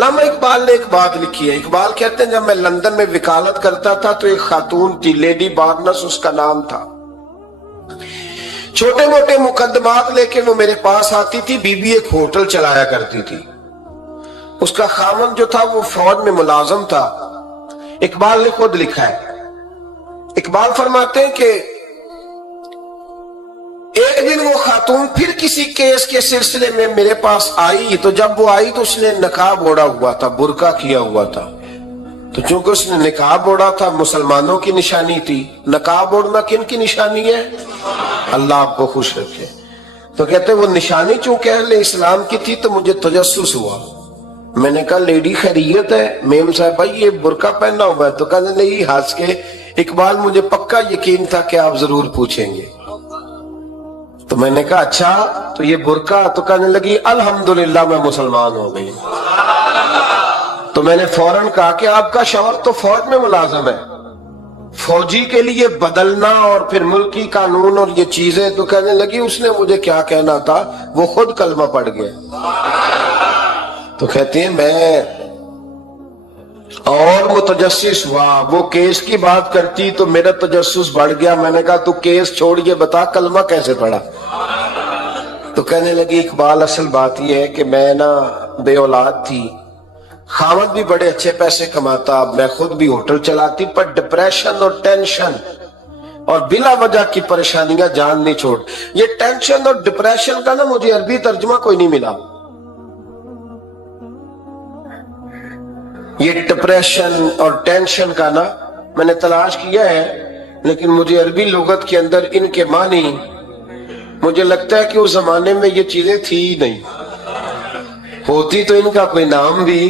علامہ اقبال نے ایک بات لکھی ہے. اقبال کہتے ہیں جب میں لندن میں وکالت کرتا تھا تو ایک خاتون تھی, لیڈی بارنس اس کا نام تھا. چھوٹے موٹے مقدمات لے کے وہ میرے پاس آتی تھی. بی بی ایک ہوٹل چلایا کرتی تھی. اس کا خاوند جو تھا وہ فوج میں ملازم تھا. اقبال نے خود لکھا ہے, اقبال فرماتے ہیں کہ ایک دن وہ خاتون پھر کسی کیس کے سلسلے میں میرے پاس آئی. تو جب وہ آئی تو اس نے نقاب اوڑھا ہوا تھا, برقع کیا ہوا تھا. تو چونکہ اس نے نقاب اوڑھا تھا, مسلمانوں کی نشانی تھی. نقاب اوڑھنا کن کی نشانی ہے؟ اللہ آپ کو خوش رکھے. تو کہتے وہ نشانی چونکہ اہل اسلام کی تھی تو مجھے تجسس ہوا. میں نے کہا لیڈی خیریت ہے؟ میم صاحب بھائی یہ برقع پہنا ہوا ہے. تو کہنے لگی ہنس کے, اقبال مجھے پکا یقین تھا کہ آپ ضرور پوچھیں گے. تو میں نے کہا اچھا تو یہ برقع؟ تو کہنے لگی الحمدللہ میں مسلمان ہو گئی. تو میں نے فوراً کہا کہ آپ کا شوہر تو فوج میں ملازم ہے, فوجی کے لیے بدلنا اور پھر ملکی قانون اور یہ چیزیں. تو کہنے لگی اس نے مجھے کیا کہنا تھا, وہ خود کلمہ پڑھ گیا. تو کہتے ہیں میں اور متجسس ہوا. وہ کیس کی بات کرتی تو میرا تجسس بڑھ گیا. میں نے کہا تو کیس چھوڑ یہ بتا کلمہ کیسے پڑھا؟ تو کہنے لگی اقبال اصل بات یہ ہے کہ میں نا بے اولاد تھی, خاوند بھی بڑے اچھے پیسے کماتا, میں خود بھی ہوٹل چلاتی, پر ڈپریشن اور ٹینشن اور بلا وجہ کی پریشانیاں جان نہیں چھوڑ. یہ ٹینشن اور ڈپریشن کا نا مجھے عربی ترجمہ کوئی نہیں ملا. یہ ڈپریشن اور ٹینشن کا نا میں نے تلاش کیا ہے, لیکن مجھے عربی لغت کے اندر ان کے معنی مجھے لگتا ہے کہ اس زمانے میں یہ چیزیں تھی ہی نہیں. ہوتی تو ان کا کوئی نام بھی,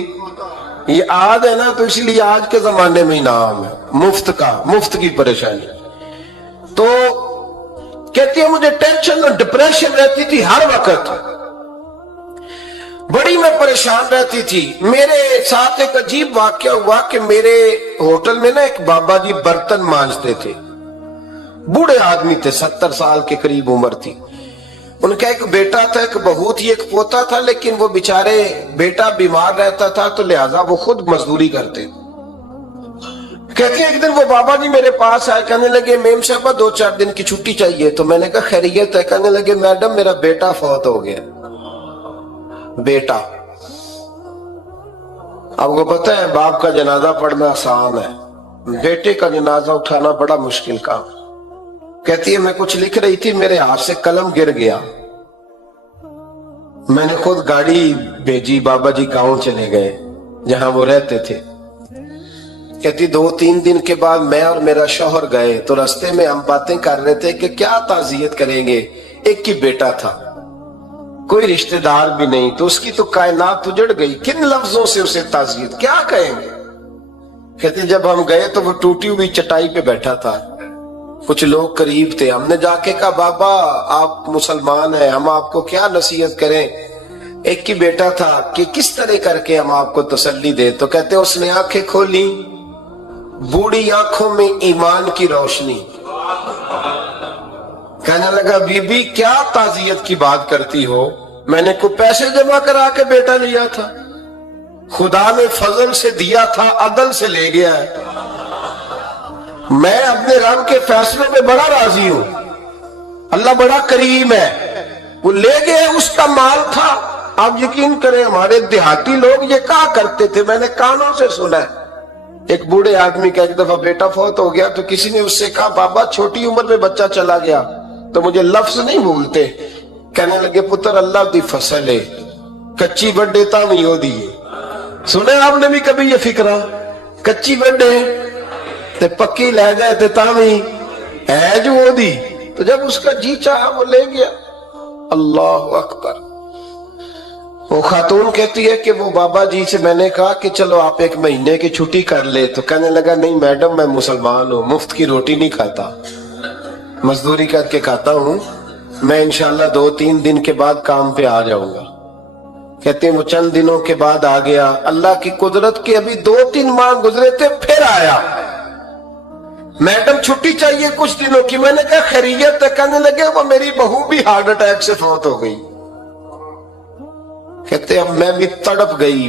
یہ آج ہے نا تو اس لیے آج کے زمانے میں ہی نام ہے مفت کا, مفت کی پریشانی. تو کہتی ہے مجھے ٹینشن اور ڈپریشن رہتی تھی ہر وقت, بڑی میں پریشان رہتی تھی. میرے ساتھ ایک عجیب واقعہ ہوا کہ میرے ہوٹل میں نا ایک بابا جی برتن مانجتے تھے. بوڑھے آدمی تھے, 70 سال کے قریب عمر تھی. ان کا ایک بیٹا تھا, ایک بہو تھی, ایک پوتا تھا, لیکن وہ بیچارے بیٹا بیمار رہتا تھا تو لہٰذا وہ خود مزدوری کرتے. کہتے ہیں ایک دن وہ بابا جی میرے پاس آئے, کہنے لگے میم صاحبہ 2-4 دن کی چھٹی چاہیے. تو میں نے کہا خیریت ہے؟ کہنے لگے میڈم میرا بیٹا فوت ہو گیا. بیٹا, آپ کو پتہ ہے باپ کا جنازہ پڑھنا آسان ہے, بیٹے کا جنازہ اٹھانا بڑا مشکل کام. کہتی ہے میں کچھ لکھ رہی تھی, میرے ہاتھ سے قلم گر گیا. میں نے خود گاڑی بھیجی, بابا جی گاؤں چلے گئے جہاں وہ رہتے تھے. کہتی 2-3 دن کے بعد میں اور میرا شوہر گئے تو رستے میں ہم باتیں کر رہے تھے کہ کیا تعزیت کریں گے. ایک ہی بیٹا تھا, کوئی رشتہ دار بھی نہیں, تو اس کی تو کائنات اجڑ گئی. کن لفظوں سے اسے تعزیت کیا کہیں گے؟ کہتے جب ہم گئے تو وہ ٹوٹی ہوئی چٹائی پہ بیٹھا تھا, کچھ لوگ قریب تھے. ہم نے جا کے کہا بابا آپ مسلمان ہیں, ہم آپ کو کیا نصیحت کریں, ایک ہی بیٹا تھا, کہ کس طرح کر کے ہم آپ کو تسلی دیں. تو کہتے اس نے آنکھیں کھولی, بوڑھی آنکھوں میں ایمان کی روشنی. کہنے لگا بی بی کیا تعزیت کی بات کرتی ہو, میں نے کوئی پیسے جمع کرا کے بیٹا لیا تھا, خدا نے فضل سے دیا تھا, عدل سے لے گیا ہے. میں اپنے رب کے فیصلے میں بڑا راضی ہوں, اللہ بڑا کریم ہے, وہ لے گئے, اس کا مال تھا. آپ یقین کریں ہمارے دیہاتی لوگ یہ کہا کرتے تھے, میں نے کانوں سے سنا ہے. ایک بوڑھے آدمی کا ایک دفعہ بیٹا فوت ہو گیا تو کسی نے اس سے کہا بابا چھوٹی عمر میں بچہ چلا گیا تو مجھے لفظ نہیں بھولتے. کہنے لگے پتر اللہ دی فصل ہے, کچی بڑے تا نہیں ہو دیئے. سنے آپ نے بھی کبھی یہ فکرہ, کچی بڑے تے پکی لے گئے تے تامی ہے جو ہو دی. تو جب اس کا جی چاہا وہ لے گیا. اللہ اکبر. وہ خاتون کہتی ہے کہ وہ بابا جی سے میں نے کہا کہ چلو آپ 1 مہینے کی چھٹی کر لے. تو کہنے لگا نہیں میڈم میں مسلمان ہوں, مفت کی روٹی نہیں کھاتا, مزدوری کر کے کھاتا ہوں, میں انشاءاللہ 2-3 دن کے بعد کام پہ آ جاؤں گا. کہتے ہیں وہ چند دنوں کے بعد آ گیا. اللہ کی قدرت کے ابھی 2-3 ماہ گزرے تھے, پھر آیا. میڈم چھٹی چاہیے کچھ دنوں کی. میں نے کہا خیریت ہے؟ کہنے لگے وہ میری بہو بھی ہارٹ اٹیک سے فوت ہو گئی. کہتے اب میں بھی تڑپ گئی,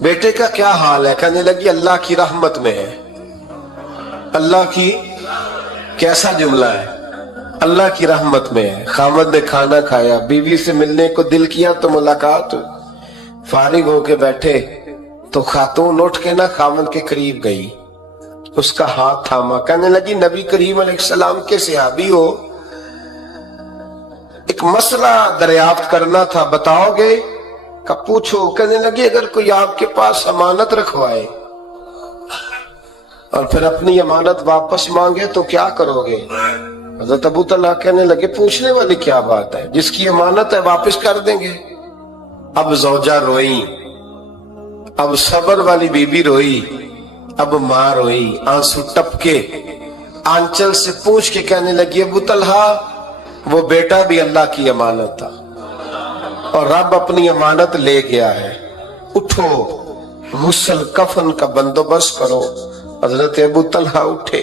بیٹے کا کیا حال ہے؟ کہنے لگی اللہ کی رحمت میں ہے. اللہ کی کیسا جملہ ہے؟ اللہ کی رحمت میں ہے. خامد نے کھانا کھایا, بیوی سے ملنے کو دل کیا تو ملاقات ہوئی. فارغ ہو کے بیٹھے تو خاتون اٹھ کے نہ خامد کے قریب گئی, اس کا ہاتھ تھاما, کہنے لگی نبی کریم علیہ السلام کے صحابی ہو, ایک مسئلہ دریافت کرنا تھا, بتاؤ گے؟ کہ پوچھو. کہنے لگی اگر کوئی آپ کے پاس امانت رکھوائے اور پھر اپنی امانت واپس مانگے تو کیا کرو گے؟ حضرت ابو طلحہ کہنے لگے پوچھنے والی کیا بات ہے, جس کی امانت ہے واپس کر دیں گے. اب زوجہ روئی, اب صبر والی بی بی روئی, اب ماں روئی, آنسو ٹپکے, آنچل سے پوچھ کے کہنے لگی ابو طلحہ وہ بیٹا بھی اللہ کی امانت تھا اور رب اپنی امانت لے گیا ہے, اٹھو غسل کفن کا بندوبست کرو. حضرت ابو طلحہ اٹھے,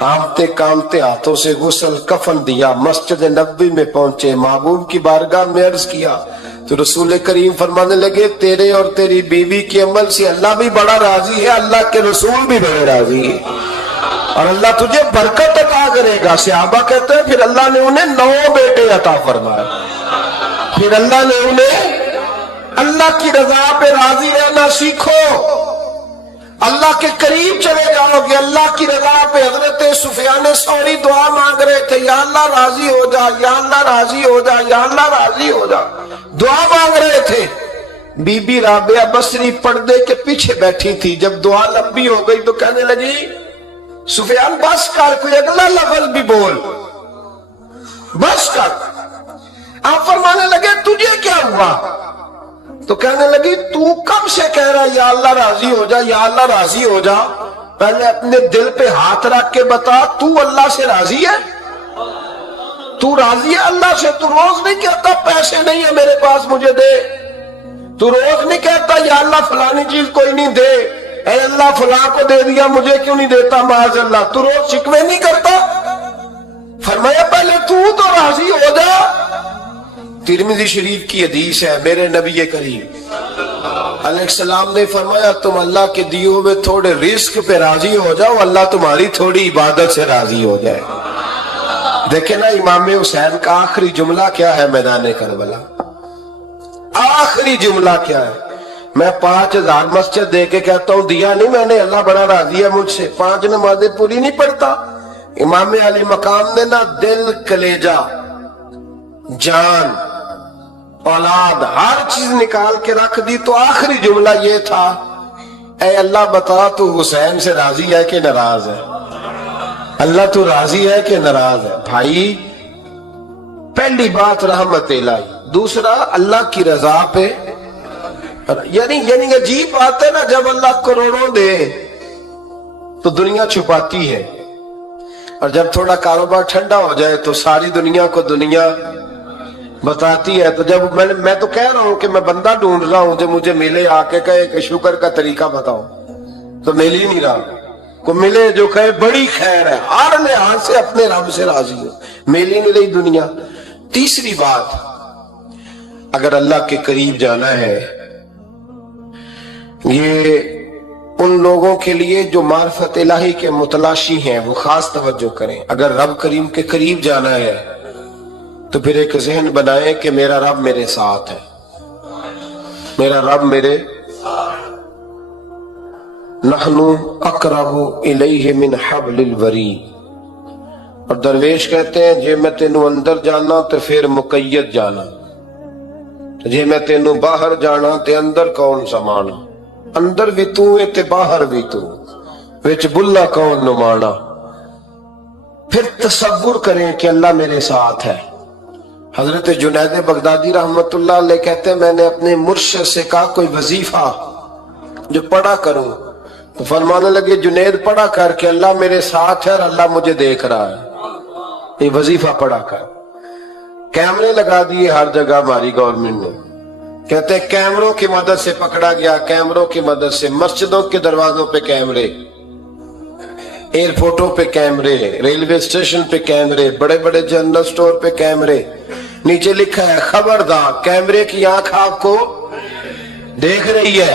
ہانپتے کامتے ہاتھوں سے غسل کفن دیا, مسجد نبوی میں پہنچے, محبوب کی بارگاہ میں عرض کیا تو رسول کریم فرمانے لگے تیرے اور تیری بیوی کے عمل سے اللہ بھی بڑا راضی ہے, اللہ کے رسول بھی بڑے راضی ہے اور اللہ تجھے برکت عطا کرے گا. صحابہ کہتے ہیں پھر اللہ نے انہیں 9 بیٹے عطا فرمائے. پھر اللہ نے انہیں اللہ کی رضا پہ راضی رہنا سیکھو, اللہ کے قریب چلے جاؤ گے, اللہ کی رضا پہ. حضرت سفیان ثوری دعا مانگ رہے تھے, یا اللہ راضی ہو جا, یا اللہ راضی ہو جا, یا اللہ راضی ہو جا, دعا مانگ رہے تھے. بی بی رابعہ بصری پردے کے پیچھے بیٹھی تھی, جب دعا لمبی ہو گئی تو کہنے لگی سفیان بس کر, کوئی اگلا لفظ بھی بول, بس کر. آپ فرمانے لگے تجھے کیا ہوا؟ تو کہنے لگی تو کب سے کہہ رہا یا اللہ راضی ہو جا, یا اللہ راضی ہو جا, پہلے اپنے دل پہ ہاتھ رکھ کے بتا تو اللہ سے راضی ہے؟ تو راضی ہے اللہ سے؟ تو روز نہیں کہتا پیسے نہیں ہے میرے پاس مجھے دے, تو روز نہیں کہتا یا اللہ فلانی چیز کوئی نہیں دے, اے اللہ فلاں کو دے دیا مجھے کیوں نہیں دیتا معاذ اللہ, تو روز شکوے نہیں کرتا؟ فرمایا پہلے تو راضی ہو جا. ترمذی شریف کی حدیث ہے, میرے نبی کریم علیہ السلام نے فرمایا تم اللہ کے دیے ہوئے تھوڑے رزق پہ راضی ہو جاؤ, اللہ تمہاری تھوڑی عبادت سے راضی ہو جائے. دیکھیں نا امام حسین کا آخری جملہ کیا ہے میدان کربلا, آخری جملہ کیا ہے؟ میں 5000 مسجد دے کے کہتا ہوں دیا نہیں میں نے, اللہ بڑا راضی ہے مجھ سے, 5 نمازیں پوری نہیں پڑھتا. امام علی مقام نے نا دل, کلیجہ, جان, اولاد, ہر چیز نکال کے رکھ دی, تو آخری جملہ یہ تھا اے اللہ بتا تو حسین سے راضی ہے کہ ناراض ہے؟ اللہ تو راضی ہے کہ ناراض ہے؟ بھائی پہلی بات رحمت الہی, دوسرا اللہ کی رضا پہ, یعنی عجیب بات ہے نا, جب اللہ کروڑوں دے تو دنیا چھپاتی ہے, اور جب تھوڑا کاروبار ٹھنڈا ہو جائے تو ساری دنیا کو دنیا بتاتی ہے. تو جب میں تو کہہ رہا ہوں کہ میں بندہ ڈھونڈ رہا ہوں جو مجھے ملے آ کے کہے کہ شکر کا طریقہ بتاؤ, تو مل ہی نہیں رہا. کو ملے جو کہے بڑی خیر ہے, ہر لحاظ سے اپنے رب سے راضی ہو, مل ہی نہیں رہی دنیا. تیسری بات, اگر اللہ کے قریب جانا ہے, یہ ان لوگوں کے لیے جو معرفت الہی کے متلاشی ہیں وہ خاص توجہ کریں. اگر رب کریم کے قریب جانا ہے تو پھر ایک ذہن بنائیں کہ میرا رب میرے ساتھ ہے, میرا رب میرے. نحن اقرب الیہ من حبل الورید, اور درویش کہتے ہیں جے میں تینوں اندر جانا تو پھر مقید جانا, جے میں تینوں باہر جانا تے اندر کون سمانا, اندر بھی تو ہے تے باہر بھی تو, وچ بلا کون نمانا. پھر تصور کریں کہ اللہ میرے ساتھ ہے. حضرت جنید بغدادی رحمت اللہ علیہ کہتے ہیں میں نے اپنے مرشد سے کہا کوئی وظیفہ جو پڑھا کروں, تو فرمانے لگے جنید پڑھا کر کے اللہ میرے ساتھ ہے اور اللہ مجھے دیکھ رہا ہے, یہ وظیفہ پڑھا کر. کیمرے لگا دیے ہر جگہ ہماری گورنمنٹ نے, کہتے ہیں کیمروں کی مدد سے پکڑا گیا, کیمروں کی مدد سے مسجدوں کے دروازوں پہ کیمرے, ایئرپورٹوں پہ کیمرے, ریلوے اسٹیشن پہ کیمرے, بڑے بڑے جنرل سٹور پہ کیمرے. نیچے لکھا ہے خبردار کیمرے کی آنکھ آپ کو دیکھ رہی ہے,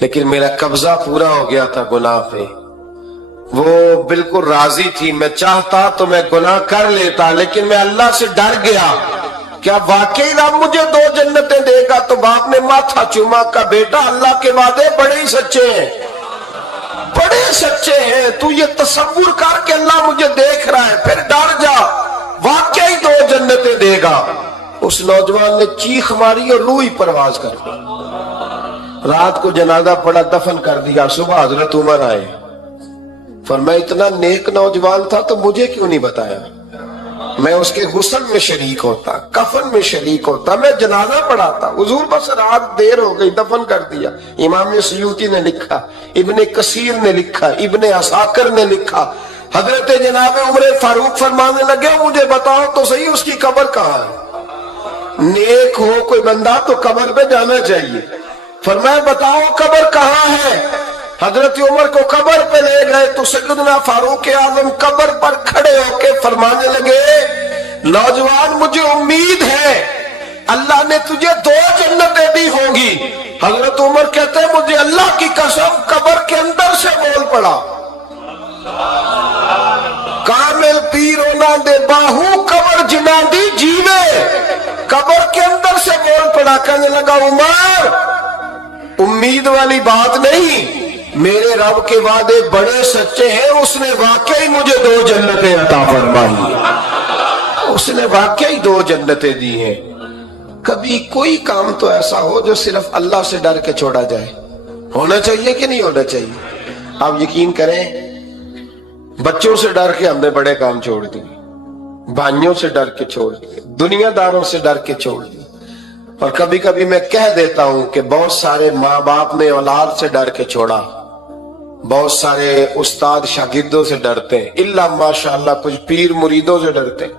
لیکن میرا قبضہ پورا ہو گیا تھا گناہ پہ. وہ بالکل راضی تھی. میں چاہتا تو میں گناہ کر لیتا، لیکن میں اللہ سے ڈر گیا. کیا واقعی رب مجھے 2 جنتیں دے گا؟ تو باپ نے ماتھا چوما کا بیٹا اللہ کے وعدے بڑے ہی سچے ہیں، بڑے سچے ہیں. تو یہ تصور کر کے اللہ مجھے دیکھ رہا ہے، پھر ڈر جا، واقعی 2 جنتیں دے گا. اس نوجوان نے چیخ ماری اور روح ہی پرواز کر دی. رات کو جنازہ پڑا، دفن کر دیا. صبح حضرت عمر آئے. فرمایا اتنا نیک نوجوان تھا تو مجھے کیوں نہیں بتایا؟ میں اس کے غسل میں شریک ہوتا، کفن میں شریک ہوتا، میں جنازہ پڑھاتا. حضور بس رات دیر ہو گئی، دفن کر دیا. امام سیوطی نے لکھا، ابن کثیر نے لکھا، ابن عساکر نے لکھا. حضرت جناب عمر فاروق فرمانے لگے مجھے بتاؤ تو صحیح اس کی قبر کہاں ہے؟ نیک ہو کوئی بندہ تو قبر پہ جانا چاہیے. فرمایا بتاؤ قبر کہاں ہے؟ حضرت عمر کو قبر پہ لے گئے تو سیدنا فاروق اعظم قبر پر کھڑے ہو کے فرمانے لگے نوجوان مجھے امید ہے اللہ نے تجھے 2 جنتیں دی ہوں گی. حضرت عمر کہتے ہیں مجھے اللہ کی قسم قبر کے اندر سے بول پڑا کامل پیر ہونا دے باہو قبر جنا دی جیوے. قبر کے اندر سے بول پڑا، کہنے لگا عمر امید والی بات نہیں، میرے رب کے وعدے بڑے سچے ہیں. اس نے واقعی مجھے 2 جنتیں عطا فرمائی، اس نے واقعی 2 جنتیں دی ہیں. کبھی کوئی کام تو ایسا ہو جو صرف اللہ سے ڈر کے چھوڑا جائے، ہونا چاہیے کہ نہیں ہونا چاہیے؟ آپ یقین کریں بچوں سے ڈر کے ہم نے بڑے کام چھوڑ دیے، بھائیوں سے ڈر کے چھوڑ دیے، دنیا داروں سے ڈر کے چھوڑ دیے. اور کبھی کبھی میں کہہ دیتا ہوں کہ بہت سارے ماں باپ نے اولاد سے ڈر کے چھوڑا، بہت سارے استاد شاگردوں سے ڈرتے ہیں، الا ماشاءاللہ کچھ پیر مریدوں سے ڈرتے ہیں.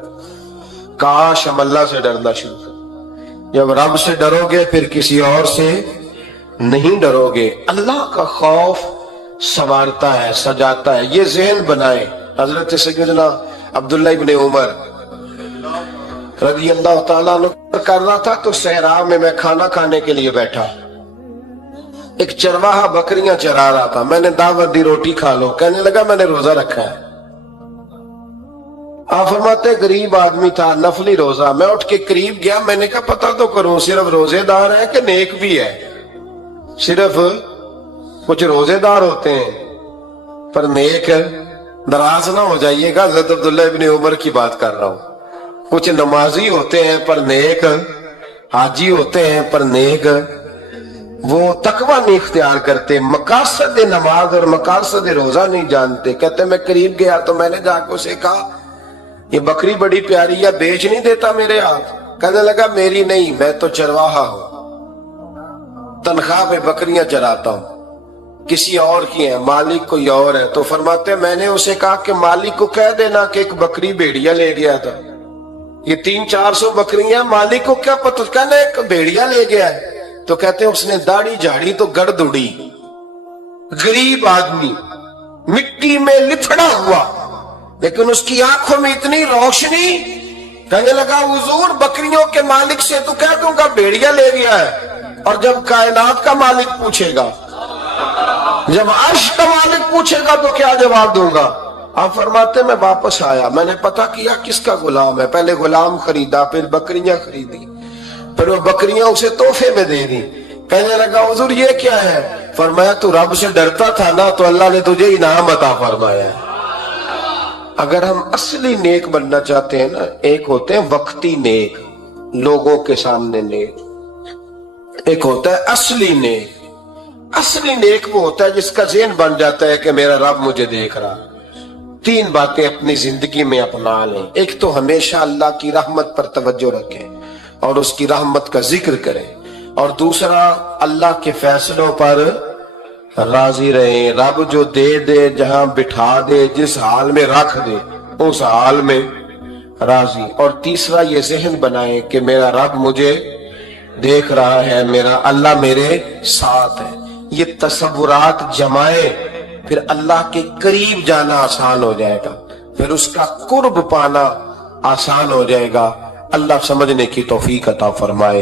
کاش ہم اللہ سے ڈرنا شروع کریں. جب رب سے ڈرو گے پھر کسی اور سے نہیں ڈرو گے. اللہ کا خوف سنوارتا ہے، سجاتا ہے. یہ ذہن بنائے. حضرت سیدنا عبداللہ ابن عمر رضی اللہ تعالیٰ عنہ کر رہا تھا تو صحرا میں کھانا کھانے کے لیے بیٹھا. ایک چرواہا بکریاں چرا رہا تھا. میں نے دعوت دی روٹی کھا لو. کہنے لگا میں نے روزہ رکھا ہے. آپ فرماتے غریب آدمی تھا، نفلی روزہ. میں اٹھ کے قریب گیا، میں نے کہا پتہ تو کروں صرف روزے دار ہے کہ نیک بھی ہے؟ صرف کچھ روزے دار ہوتے ہیں پر نیک. ناراض نہ ہو جائیے گا، حضرت عبداللہ ابن عمر کی بات کر رہا ہوں. کچھ نمازی ہوتے ہیں پر نیک، حاجی ہوتے ہیں پر نیک. وہ تقوی نہیں اختیار کرتے، مقاصد نماز اور مقاصد روزہ نہیں جانتے. کہتے میں قریب گیا تو میں نے جا کے اسے کہا یہ بکری بڑی پیاری ہے، بیچ نہیں دیتا میرے ہاتھ؟ کہنے لگا میری نہیں، میں تو چرواہا ہوں، تنخواہ پہ بکریاں چراتا ہوں، کسی اور کی ہیں، مالک کوئی اور ہے. تو فرماتے میں نے اسے کہا کہ مالک کو کہہ دینا کہ ایک بکری بھیڑیا لے گیا تھا، یہ 300-400 بکریاں، مالک کو کیا پتہ؟ کہنا ایک بھیڑیا لے گیا ہے. تو کہتے ہیں اس نے داڑھی جھاڑی تو گرد اڑی. غریب آدمی مٹی میں لتھڑا ہوا لیکن اس کی آنکھوں میں اتنی روشنی. کہنے لگا حضور بکریوں کے مالک سے تو کہہ دوں گا بھیڑیا لے گیا ہے، اور جب کائنات کا مالک پوچھے گا، جب عرش کا مالک پوچھے گا تو کیا جواب دوں گا؟ آپ فرماتے میں واپس آیا، میں نے پتہ کیا کس کا غلام ہے. پہلے غلام خریدا، پھر بکریاں خریدی، پھر وہ بکریاں اسے تحفے میں دے دی. کہنے لگا حضور یہ کیا ہے؟ فرمایا تو رب سے ڈرتا تھا نا تو اللہ نے تجھے انعام عطا فرمایا ہے. اگر ہم اصلی نیک بننا چاہتے ہیں نا، ایک ہوتے ہیں وقتی نیک، لوگوں کے سامنے نیک، ایک ہوتا ہے اصلی نیک. اصلی نیک وہ ہوتا ہے جس کا ذہن بن جاتا ہے کہ میرا رب مجھے دیکھ رہا. 3 باتیں اپنی زندگی میں اپنا لیں. ایک تو ہمیشہ اللہ کی رحمت پر توجہ رکھیں اور اس کی رحمت کا ذکر کریں، اور دوسرا اللہ کے فیصلوں پر راضی رہیں. رب جو دے دے، جہاں بٹھا دے، جس حال میں رکھ دے اس حال میں راضی. اور تیسرا یہ ذہن بنائیں کہ میرا رب مجھے دیکھ رہا ہے، میرا اللہ میرے ساتھ ہے. یہ تصورات جمائیں، پھر اللہ کے قریب جانا آسان ہو جائے گا، پھر اس کا قرب پانا آسان ہو جائے گا. اللہ سمجھنے کی توفیق عطا فرمائے.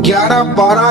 11-12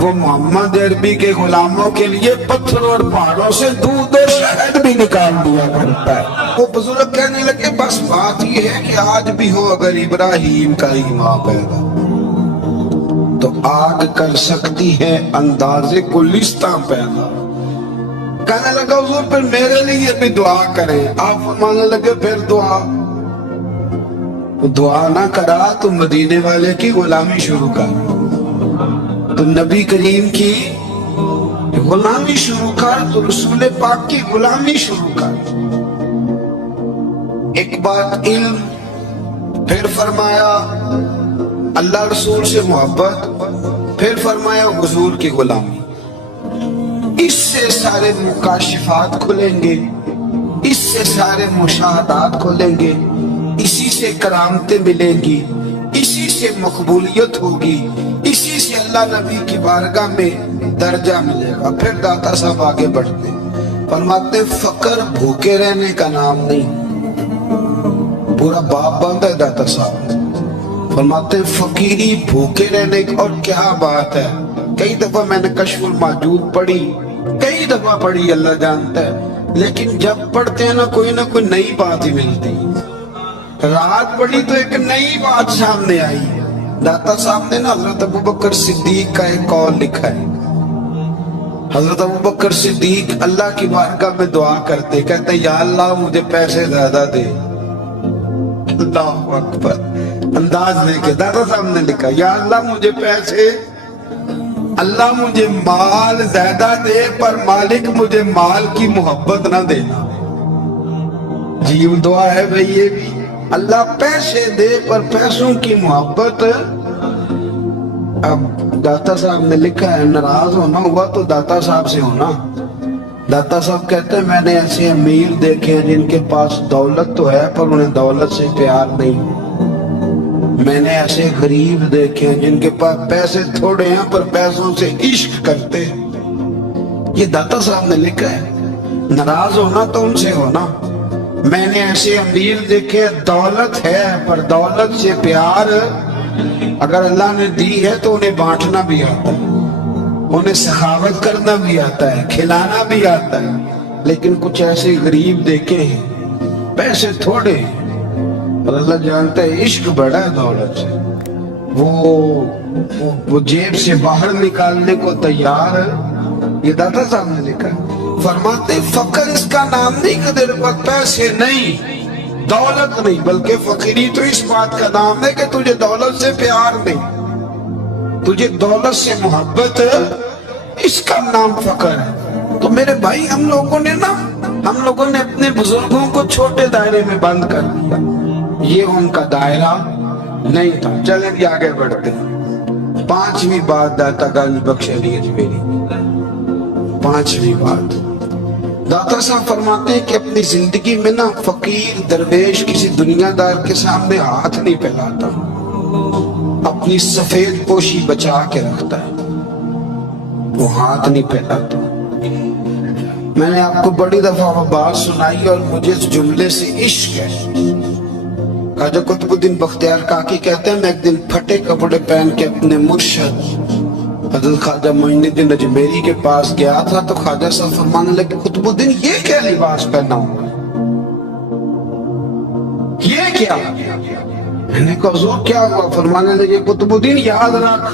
وہ محمد عربی کے غلاموں کے لیے پتھروں اور پہاڑوں سے دودھ اور شہد بھی نکال دیا کرتا ہے. وہ بزرگ کہنے لگے بس بات یہ ہے کہ آج بھی ہو اگر ابراہیم کا ایمان پیدا تو آگ کر سکتی ہے اندازے گلستان پیدا. کہنے لگا حضور پھر میرے لیے بھی دعا کریں. آپ فرمانے لگے پھر دعا نہ کرا تو مدینے والے کی غلامی شروع کر, تو نبی کریم کی غلامی شروع کر, تو رسول پاک کی غلامی شروع کر. ایک بات علم, پھر فرمایا اللہ رسول سے محبت, پھر فرمایا حضور کی غلامی. اس سے سارے مکاشفات کھلیں گے, اس سے سارے مشاہدات کھلیں گے, اسی سے کرامتیں ملیں گی, اسی سے مقبولیت ہوگی, اسی سے اللہ نبی کی بارگاہ میں درجہ ملے گا. پھر داتا صاحب آگے بڑھتے فرماتے فقر بھوکے رہنے کا نام نہیں. پورا باپ باندھا ہے داتا صاحب. فرماتے فقیری بھوکے رہنے کی, اور کیا بات ہے. کئی دفعہ میں نے کشف الموجود پڑھی, کئی دفعہ پڑھی, اللہ جانتا ہے, لیکن جب پڑھتے ہیں نہ کوئی نئی بات ہی ملتی. رات پڑھی تو ایک نئی بات سامنے آئی. داتا صاحب نے نا حضرت ابوبکر صدیق کا ایک قول لکھا ہے. حضرت ابوبکر صدیق اللہ کی بارگاہ میں دعا کرتے, کہتے یا اللہ مجھے پیسے زیادہ دے. اللہ اکبر, انداز لے کے داتا صاحب نے لکھا یا اللہ مجھے پیسے, اللہ مجھے مال زیادہ دے پر مالک مجھے مال کی محبت نہ دینا. جی دعا ہے بھئی یہ بھی, اللہ پیسے دے پر پیسوں کی محبت. اب داتا صاحب نے لکھا ہے ناراض ہونا ہوا تو داتا صاحب سے ہونا. داتا صاحب کہتے ہیں میں نے ایسے امیر دیکھے جن کے پاس دولت تو ہے پر انہیں دولت سے پیار نہیں. میں نے ایسے غریب دیکھے جن کے پاس پیسے تھوڑے ہیں پر پیسوں سے عشق کرتے. یہ داتا صاحب نے لکھا ہے. ناراض ہونا تو ان سے ہونا. میں نے ایسے امیر دیکھے دولت ہے پر دولت سے پیار اگر اللہ نے دی ہے تو انہیں بانٹنا بھی آتا ہے, انہیں سخاوت کرنا بھی آتا ہے, کھلانا بھی آتا ہے. لیکن کچھ ایسے غریب دیکھے ہیں پیسے تھوڑے ہیں اور اللہ جانتا ہے عشق بڑا ہے دولت سے. وہ جیب سے باہر نکالنے کو تیار ہے. یہ داتا صاحب نے لکھا ہے. فرماتے فقر اس کا نام نہیں کہ تیرے پاس پیسے نہیں, دولت نہیں, بلکہ فقیری تو اس بات کا نام ہے کہ تجھے دولت سے پیار نہیں, تجھے دولت سے محبت, اس کا نام فقر ہے. تو میرے بھائی ہم لوگوں نے اپنے بزرگوں کو چھوٹے دائرے میں بند کر دیا. یہ ان کا دائرہ نہیں تھا. چلیں گے آگے بڑھتے ہیں. پانچویں بات داتا غالب بخش علی اجمیری, پانچویں بات داتا صاحب فرماتے ہیں کہ اپنی زندگی میں نا فقیر درویش کسی دنیا دار کے سامنے ہاتھ نہیں پھیلاتا, اپنی سفید پوشی بچا کے رکھتا ہے, وہ ہاتھ نہیں پھیلاتا. میں نے آپ کو بڑی دفعہ وہ بات سنائی اور مجھے اس جملے سے عشق ہے. خواجہ قطب الدین بختیار کاکی کہتے ہیں میں ایک دن پھٹے کپڑے پہن کے اپنے مرشد حضرت خواجہ معین الدین اجمیری کے پاس گیا تھا تو خواجہ صاحب فرمانے لگے قطب الدین یہ کیا لباس پہنا ہوں, یہ کیا؟ میں نے کہا حضور کیا ہوا؟ فرمانے لگے قطب الدین یاد رکھ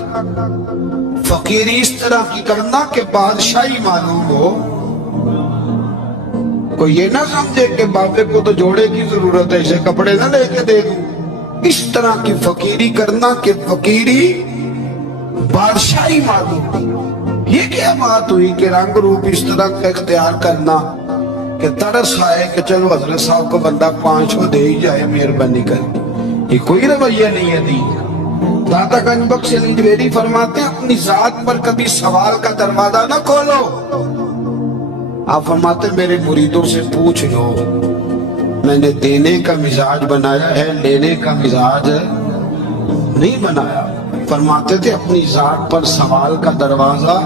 فقیری اس طرح کی کرنا کہ بادشاہی معلوم ہو. کوئی یہ نہ سمجھے کہ بابے کو تو جوڑے کی ضرورت ہے اسے کپڑے نہ لے کے دے دوں. اس طرح کی فقیری کرنا کہ فقیری بادشاہی معلوم. یہ کیا بات ہوئی کہ رنگ روپ اس طرح کا اختیار کرنا کہ ترس آئے کہ چلو حضرت صاحب کو بندہ 5 دے ہی جائے مہربانی کر. یہ کوئی رویہ نہیں ہے دین. داتا گنج بخش علی اجمیری فرماتے ہیں اپنی ذات پر کبھی سوال کا دروازہ نہ کھولو. آپ فرماتے ہیں میرے مریدوں سے پوچھ لو, میں نے دینے کا مزاج بنایا ہے, لینے کا مزاج نہیں بنایا. فرماتے تھے اپنی ذات پر سوال کا دروازہ.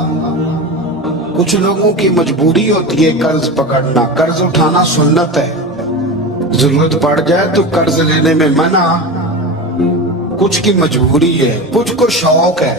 کچھ لوگوں کی مجبوری ہوتی ہے قرض پکڑنا, قرض اٹھانا سنت ہے, ضرورت پڑ جائے تو قرض لینے میں منع. کچھ کی مجبوری ہے, کچھ کو شوق ہے.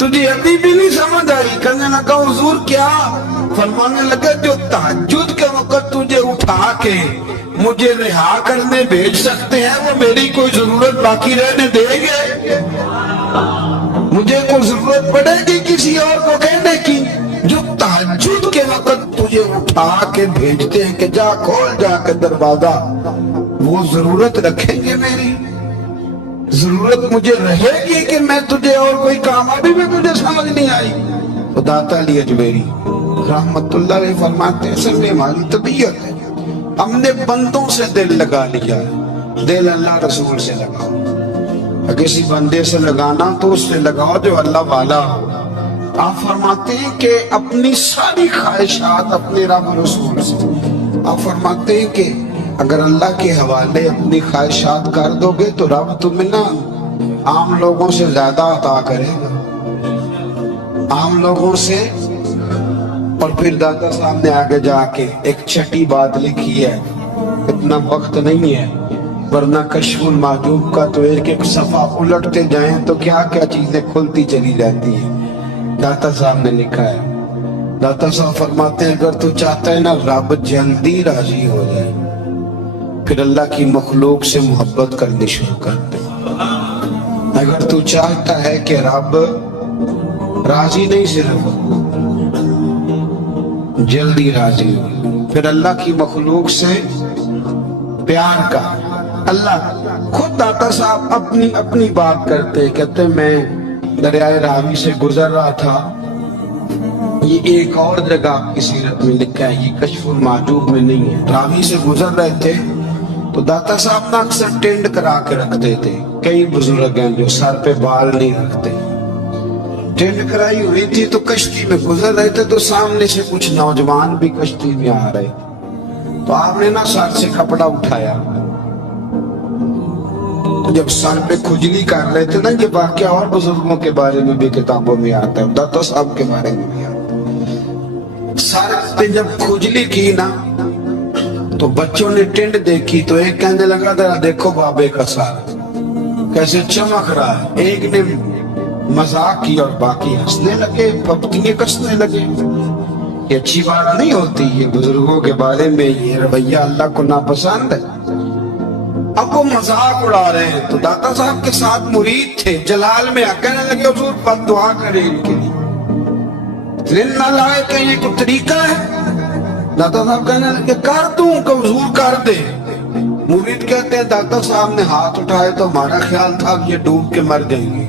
تجھے ابھی بھی نہیں سمجھ آئی؟ کہنے لگا حضور کیا؟ فرمانے لگا جو تہجد کے وقت تجھے اٹھا کے مجھے رہا کرنے بھیج سکتے ہیں وہ میری کوئی ضرورت باقی رہنے دیں گے؟ مجھے کوئی ضرورت پڑے گی کسی اور کو کہنے کی؟ جو تہجد کے وقت تجھے اٹھا کے بھیجتے ہیں کہ جا کھول جا کے دروازہ، وہ ضرورت رکھیں گے میری؟ ضرورت مجھے رہے گی کہ میں تجھے اور کوئی کام ابھی بھی تجھے سمجھ نہیں آئی؟ تو داتا علی اجمیری رحمت اللہ علیہ فرماتے ہیں اصل میں ہماری طبیعت ہے، ہم نے بندوں سے دل لگا لیا ہے، دل اللہ رسول سے لگاؤ۔ کسی بندے سے لگانا تو اس سے لگاؤ جو اللہ والا ہو۔ آپ فرماتے ہیں کہ اپنی ساری خواہشات اپنے رب رسول سے، آپ فرماتے ہیں کہ اگر اللہ کے حوالے اپنی خواہشات کر دو گے تو رب تمہیں نا عام لوگوں سے زیادہ عطا کرے گا، عام لوگوں سے۔ اور پھر دادا صاحب نے آگے جا کے ایک چھٹی بات لکھی ہے، اتنا وقت نہیں ہے ورنہ کشف المحجوب کا تو ایک ایک صفحہ الٹتے جائیں تو کیا کیا چیزیں کھلتی چلی جاتی ہیں۔ داتا صاحب نے لکھا ہے، داتا صاحب فرماتے ہیں اگر تو چاہتا ہے نا رب جلدی راضی ہو جائے پھر اللہ کی مخلوق سے محبت کرنی شروع کر دے۔ اگر تو چاہتا ہے کہ رب راضی نہیں صرف جلدی راضی ہو، پھر اللہ کی مخلوق سے پیار کا۔ اللہ خود داتا صاحب اپنی بات کرتے کہتے میں دریائے راوی سے گزر رہا تھا، یہ ایک اور جگہ کی سیرت میں لکھا ہے، یہ کشف المحجوب میں نہیں ہے۔ راوی سے گزر رہے تھے تو داتا صاحب نا اکثر ٹینڈ کرا کے رکھتے تھے، کئی بزرگ ہیں جو سر پہ بال نہیں رکھتے، ٹینڈ کرائی ہوئی تھی تو کشتی میں گزر رہے تھے تو سامنے سے کچھ نوجوان بھی کشتی میں آ رہے تو آپ نے نا سر سے کپڑا اٹھایا، تو جب سر پہ کھجلی کر رہے تھے نا، یہ واقعہ اور بزرگوں کے بارے میں بھی کتابوں میں آتا ہے، داتا صاحب کے بارے میں بھی آتا ہے، سر پہ جب کھجلی کی نا تو بچوں نے ٹینڈ دیکھی تو ایک کہنے لگا ذرا دیکھو بابے کا سر کیسے چمک رہا ہے، ایک نے مذاق کی اور باقی ہنسنے لگے، پپتیاں کسنے لگے۔ یہ اچھی بات نہیں ہوتی، یہ بزرگوں کے بارے میں یہ رویہ اللہ کو ناپسند ہے۔ اب وہ مذاق اڑا رہے ہیں تو داتا صاحب کے ساتھ مرید تھے، جلال میں کہنے لگے حضور بد دعا کرے ان کے لیے، دل نہ لائے کہ یہ کوئی طریقہ ہے۔ داتا صاحب کہنے لگے کر دوں کہ حضور کر دے۔ مرید کہتے ہیں داتا صاحب نے ہاتھ اٹھائے تو ہمارا خیال تھا یہ ڈوب کے مر جائیں گے،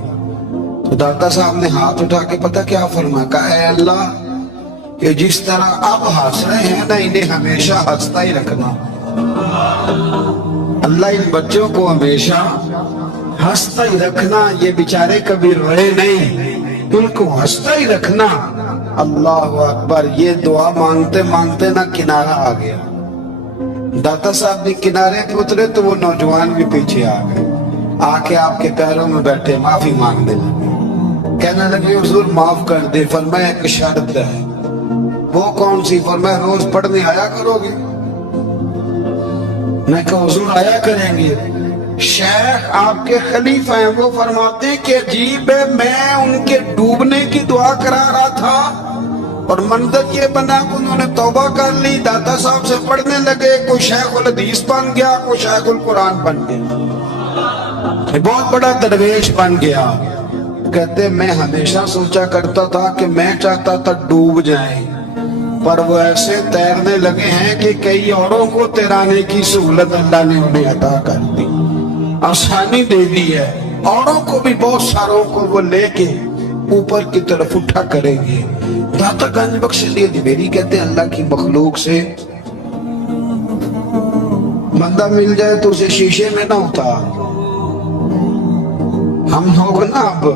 تو داتا صاحب نے ہاتھ اٹھا کے پتہ کیا فرمایا، کہا اے اللہ کہ جس طرح اب ہنس رہے ہیں نا انہیں ہمیشہ ہنستا ہی رکھنا، اللہ ان بچوں کو ہمیشہ ہنستا ہی رکھنا، یہ بیچارے کبھی روئے نہیں، ان کو ہنستا ہی رکھنا۔ اللہ اکبر، یہ دعا مانگتے مانگتے نا کنارہ آ گیا، داتا صاحب بھی کنارے پہ اترے تو وہ نوجوان بھی پیچھے آ گئے، آ کے آپ کے پیروں میں بیٹھے معافی مانگنے لگے، کہنے لگے حضور معاف کر دے۔ فرمایا ایک شرط ہے۔ وہ کون سی؟ فرمایا روز پڑھنے آیا کرو گے؟ میں کہا حضور آیا کریں گے۔ شیخ آپ کے خلیفہ ہیں، وہ فرماتے ہیں کہ عجیب ہے، میں ان کے ڈوبنے کی دعا کرا رہا تھا اور منظر یہ بنا کہ انہوں نے توبہ کر لی، داتا صاحب سے پڑھنے لگے، کوئی شیخ الحدیث بن گیا، کوئی شیخ القرآن بن گیا، بہت بڑا درویش بن گیا۔ کہتے میں ہمیشہ سوچا کرتا تھا کہ میں چاہتا تھا ڈوب جائیں، پر وہ ایسے تیرنے لگے ہیں کہ کئی اوروں کو تیرانے کی سہولت اللہ نے انہیں عطا کر دی، آسانی دے دی ہے، اوروں کو بھی بہت ساروں کو وہ لے کے اوپر کی طرف اٹھا کریں گے۔ داتا گنج بخش علی اجمیری کہتے ہیں اللہ کی مخلوق سے بندہ مل جائے تو اسے شیشے میں نہ اتار۔ ہم لوگ نا اب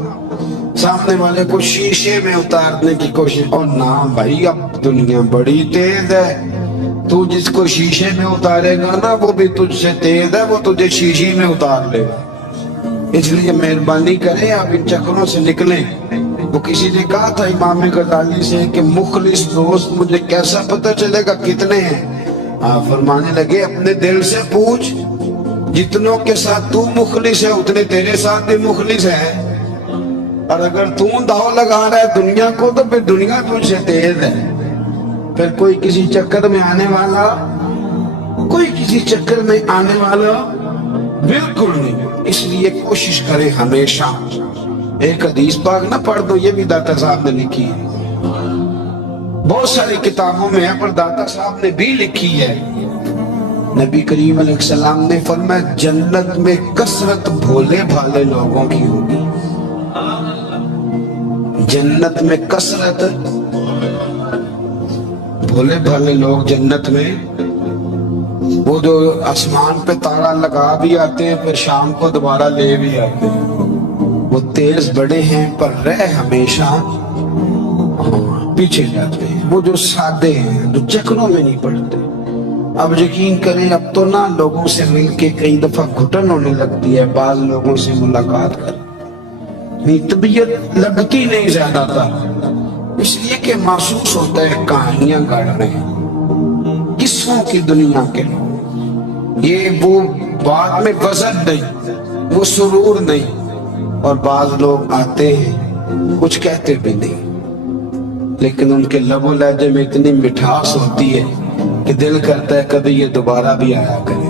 سامنے والے کو شیشے میں اتارنے کی کوشش، اور نہ بھائی اب دنیا بڑی تیز ہے، تو جس کو شیشے میں اتارے گا نا وہ بھی تجھ سے تیز ہے، وہ تجھے شیشے میں اتار لے گا۔ اس لیے مہربانی کریں آپ ان چکروں سے نکلیں۔ وہ کسی نے کہا تھا امام غزالی سے کہ مخلص دوست مجھے کیسا پتہ چلے گا کتنے ہیں؟ آپ فرمانے لگے اپنے دل سے پوچھ، جتنوں کے ساتھ تو مخلص ہے اتنے تیرے ساتھ بھی مخلص ہے۔ اور اگر تم داؤ لگا رہا ہے دنیا کو تو پھر دنیا تجھ سے تیز ہے. پھر کوئی کسی چکر میں آنے والا بالکل نہیں. اس لیے کوشش کرے ہمیشہ. ایک حدیث پاک نہ پڑھ دو، یہ بھی داتا صاحب نے لکھی ہے، بہت ساری کتابوں میں ہے پر داتا صاحب نے بھی لکھی ہے. نبی کریم علیہ السلام نے فرمایا جنت میں کثرت بھولے بھالے لوگوں کی ہوگی. جنت میں کثرت بھولے بھالے لوگ جنت میں، وہ جو آسمان پہ تارا لگا بھی آتے ہیں پھر شام کو دوبارہ لے بھی آتے ہیں. وہ تیز بڑے ہیں پر رہ ہمیشہ پیچھے جاتے ہیں. وہ جو سادے ہیں جو چکروں میں نہیں پڑتے. اب یقین کریں اب تو نہ لوگوں سے مل کے کئی دفعہ گھٹن ہونے لگتی ہے. بعض لوگوں سے ملاقات کر طبیعت لگتی نہیں زیادہ تھا، اس لیے کہ محسوس ہوتا ہے کہانیاں گڑ رہے ہیں قصوں کی دنیا کے لوگ. یہ وہ بعد میں وزن نہیں، وہ سرور نہیں. اور بعض لوگ آتے ہیں کچھ کہتے بھی نہیں لیکن ان کے لب و لہجے میں اتنی مٹھاس ہوتی ہے کہ دل کرتا ہے کبھی یہ دوبارہ بھی آیا کرے،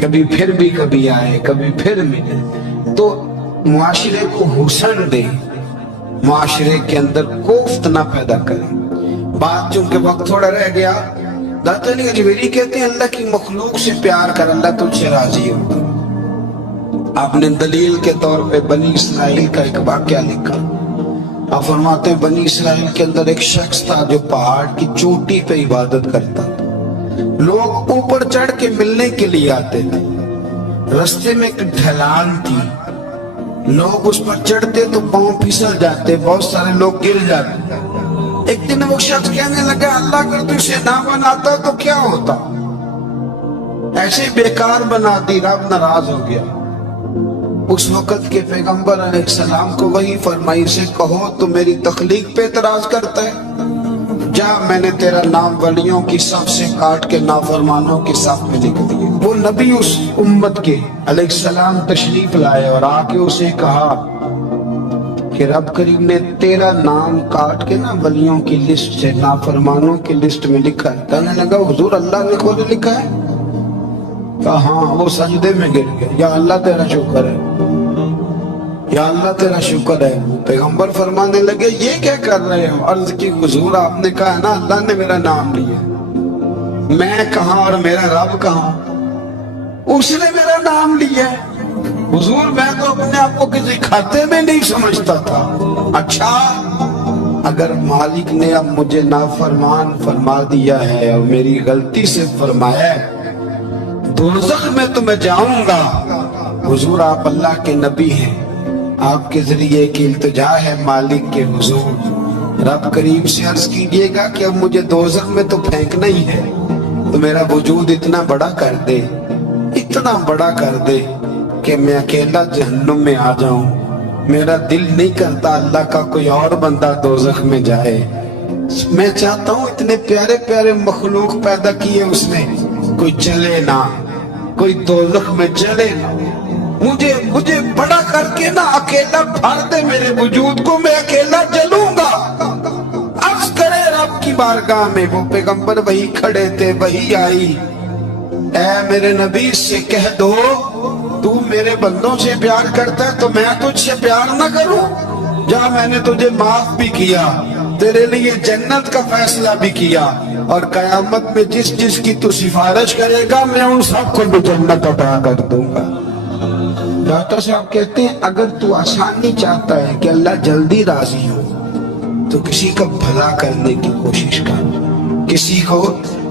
کبھی آئے، کبھی پھر ملے. تو معاشرے کو حسن دے، معاشرے کے اندر کوفت نہ پیدا کرے. بات چونکہ وقت تھوڑا رہ گیا، داتا علی اجمیری کہتے ہیں اللہ کی مخلوق سے پیار کر، اللہ تجھ سے راضی ہوگا. آپ نے دلیل کے طور پہ بنی اسرائیل کا ایک واقعہ لکھا. آپ فرماتے ہیں بنی اسرائیل کے اندر ایک شخص تھا جو پہاڑ کی چوٹی پہ عبادت کرتا تھا. لوگ اوپر چڑھ کے ملنے کے لیے آتے تھے. رستے میں ایک ڈھلان تھی، لوگ اس پر چڑھتے تو پاؤں پھسل جاتے، بہت سارے لوگ گر جاتے. ایک دن وہ شخص کہنے لگا اللہ اگر تو اسے نہ بناتا تو کیا ہوتا، ایسے بیکار بنا دی. رب ناراض ہو گیا. اس وقت کے پیغمبر علیہ السلام کو وہی فرمائی سے کہو تو میری تخلیق پہ اعتراض کرتا ہے، جا میں نے تیرا نام ولیوں کی صف سے کاٹ کے نافرمانوں کی صف میں لکھ دیا. وہ نبی اس امت کے علیہ السلام تشریف لائے اور آ کے اسے کہا کہ رب کریم نے تیرا نام کاٹ کے نا ولیوں کی لسٹ سے نافرمانوں کی لسٹ میں لکھا ہے. کہنے لگا حضور اللہ نے خود لکھا ہے؟ کہا ہاں. وہ سجدے میں گر گئے، یا اللہ تیرا شکر ہے، یا اللہ تیرا شکر ہے. پیغمبر فرمانے لگے یہ کیا کر رہے ہو؟ عرض کی حضور آپ نے کہا نا اللہ نے میرا نام لیا، میں کہاں اور میرا رب کہاں؟ اس نے میرا نام لیا ہے. حضور میں تو اپنے آپ کو کسی کھاتے میں نہیں سمجھتا تھا. اچھا اگر مالک نے اب مجھے نافرمان فرما دیا ہے اور میری غلطی سے فرمایا ہے دوزخ میں تو میں جاؤں گا. حضور آپ اللہ کے نبی ہیں، آپ کے ذریعے کی التجا ہے مالک کے حضور، رب کریم سے عرض کیجئے گا کہ اب مجھے دوزخ میں تو پھینکنا ہی ہے تو میرا وجود اتنا بڑا کر دے، اتنا بڑا کر دے کہ میں اکیلا جہنم میں آ جاؤں. میرا دل نہیں کرتا اللہ کا کوئی اور بندہ دوزخ میں جائے. میں چاہتا ہوں اتنے پیارے پیارے مخلوق پیدا کیے اس نے، کوئی چلے نہ، کوئی دوزخ میں چلے نہ. مجھے بڑا کر کے نہ اکیلا بھر دے میرے وجود کو، میں اکیلا جلوں گا. عرض کرے رب کی بارگاہ میں. وہ پیغمبر وہی کھڑے تھے، وہی آئی. اے میرے نبی سے کہہ دو تو میرے بندوں سے پیار کرتا ہے تو میں تجھ سے پیار نہ کروں؟ جا میں نے تجھے معاف بھی کیا، تیرے لیے جنت کا فیصلہ بھی کیا، اور قیامت میں جس جس کی تو سفارش کرے گا میں ان سب کو بھی جنت عطا کر دوں گا. ڈاکٹر صاحب کہتے ہیں اگر تو آسانی چاہتا ہے کہ اللہ جلدی راضی ہو تو کسی کا بھلا کرنے کی کوشش کر، کسی کو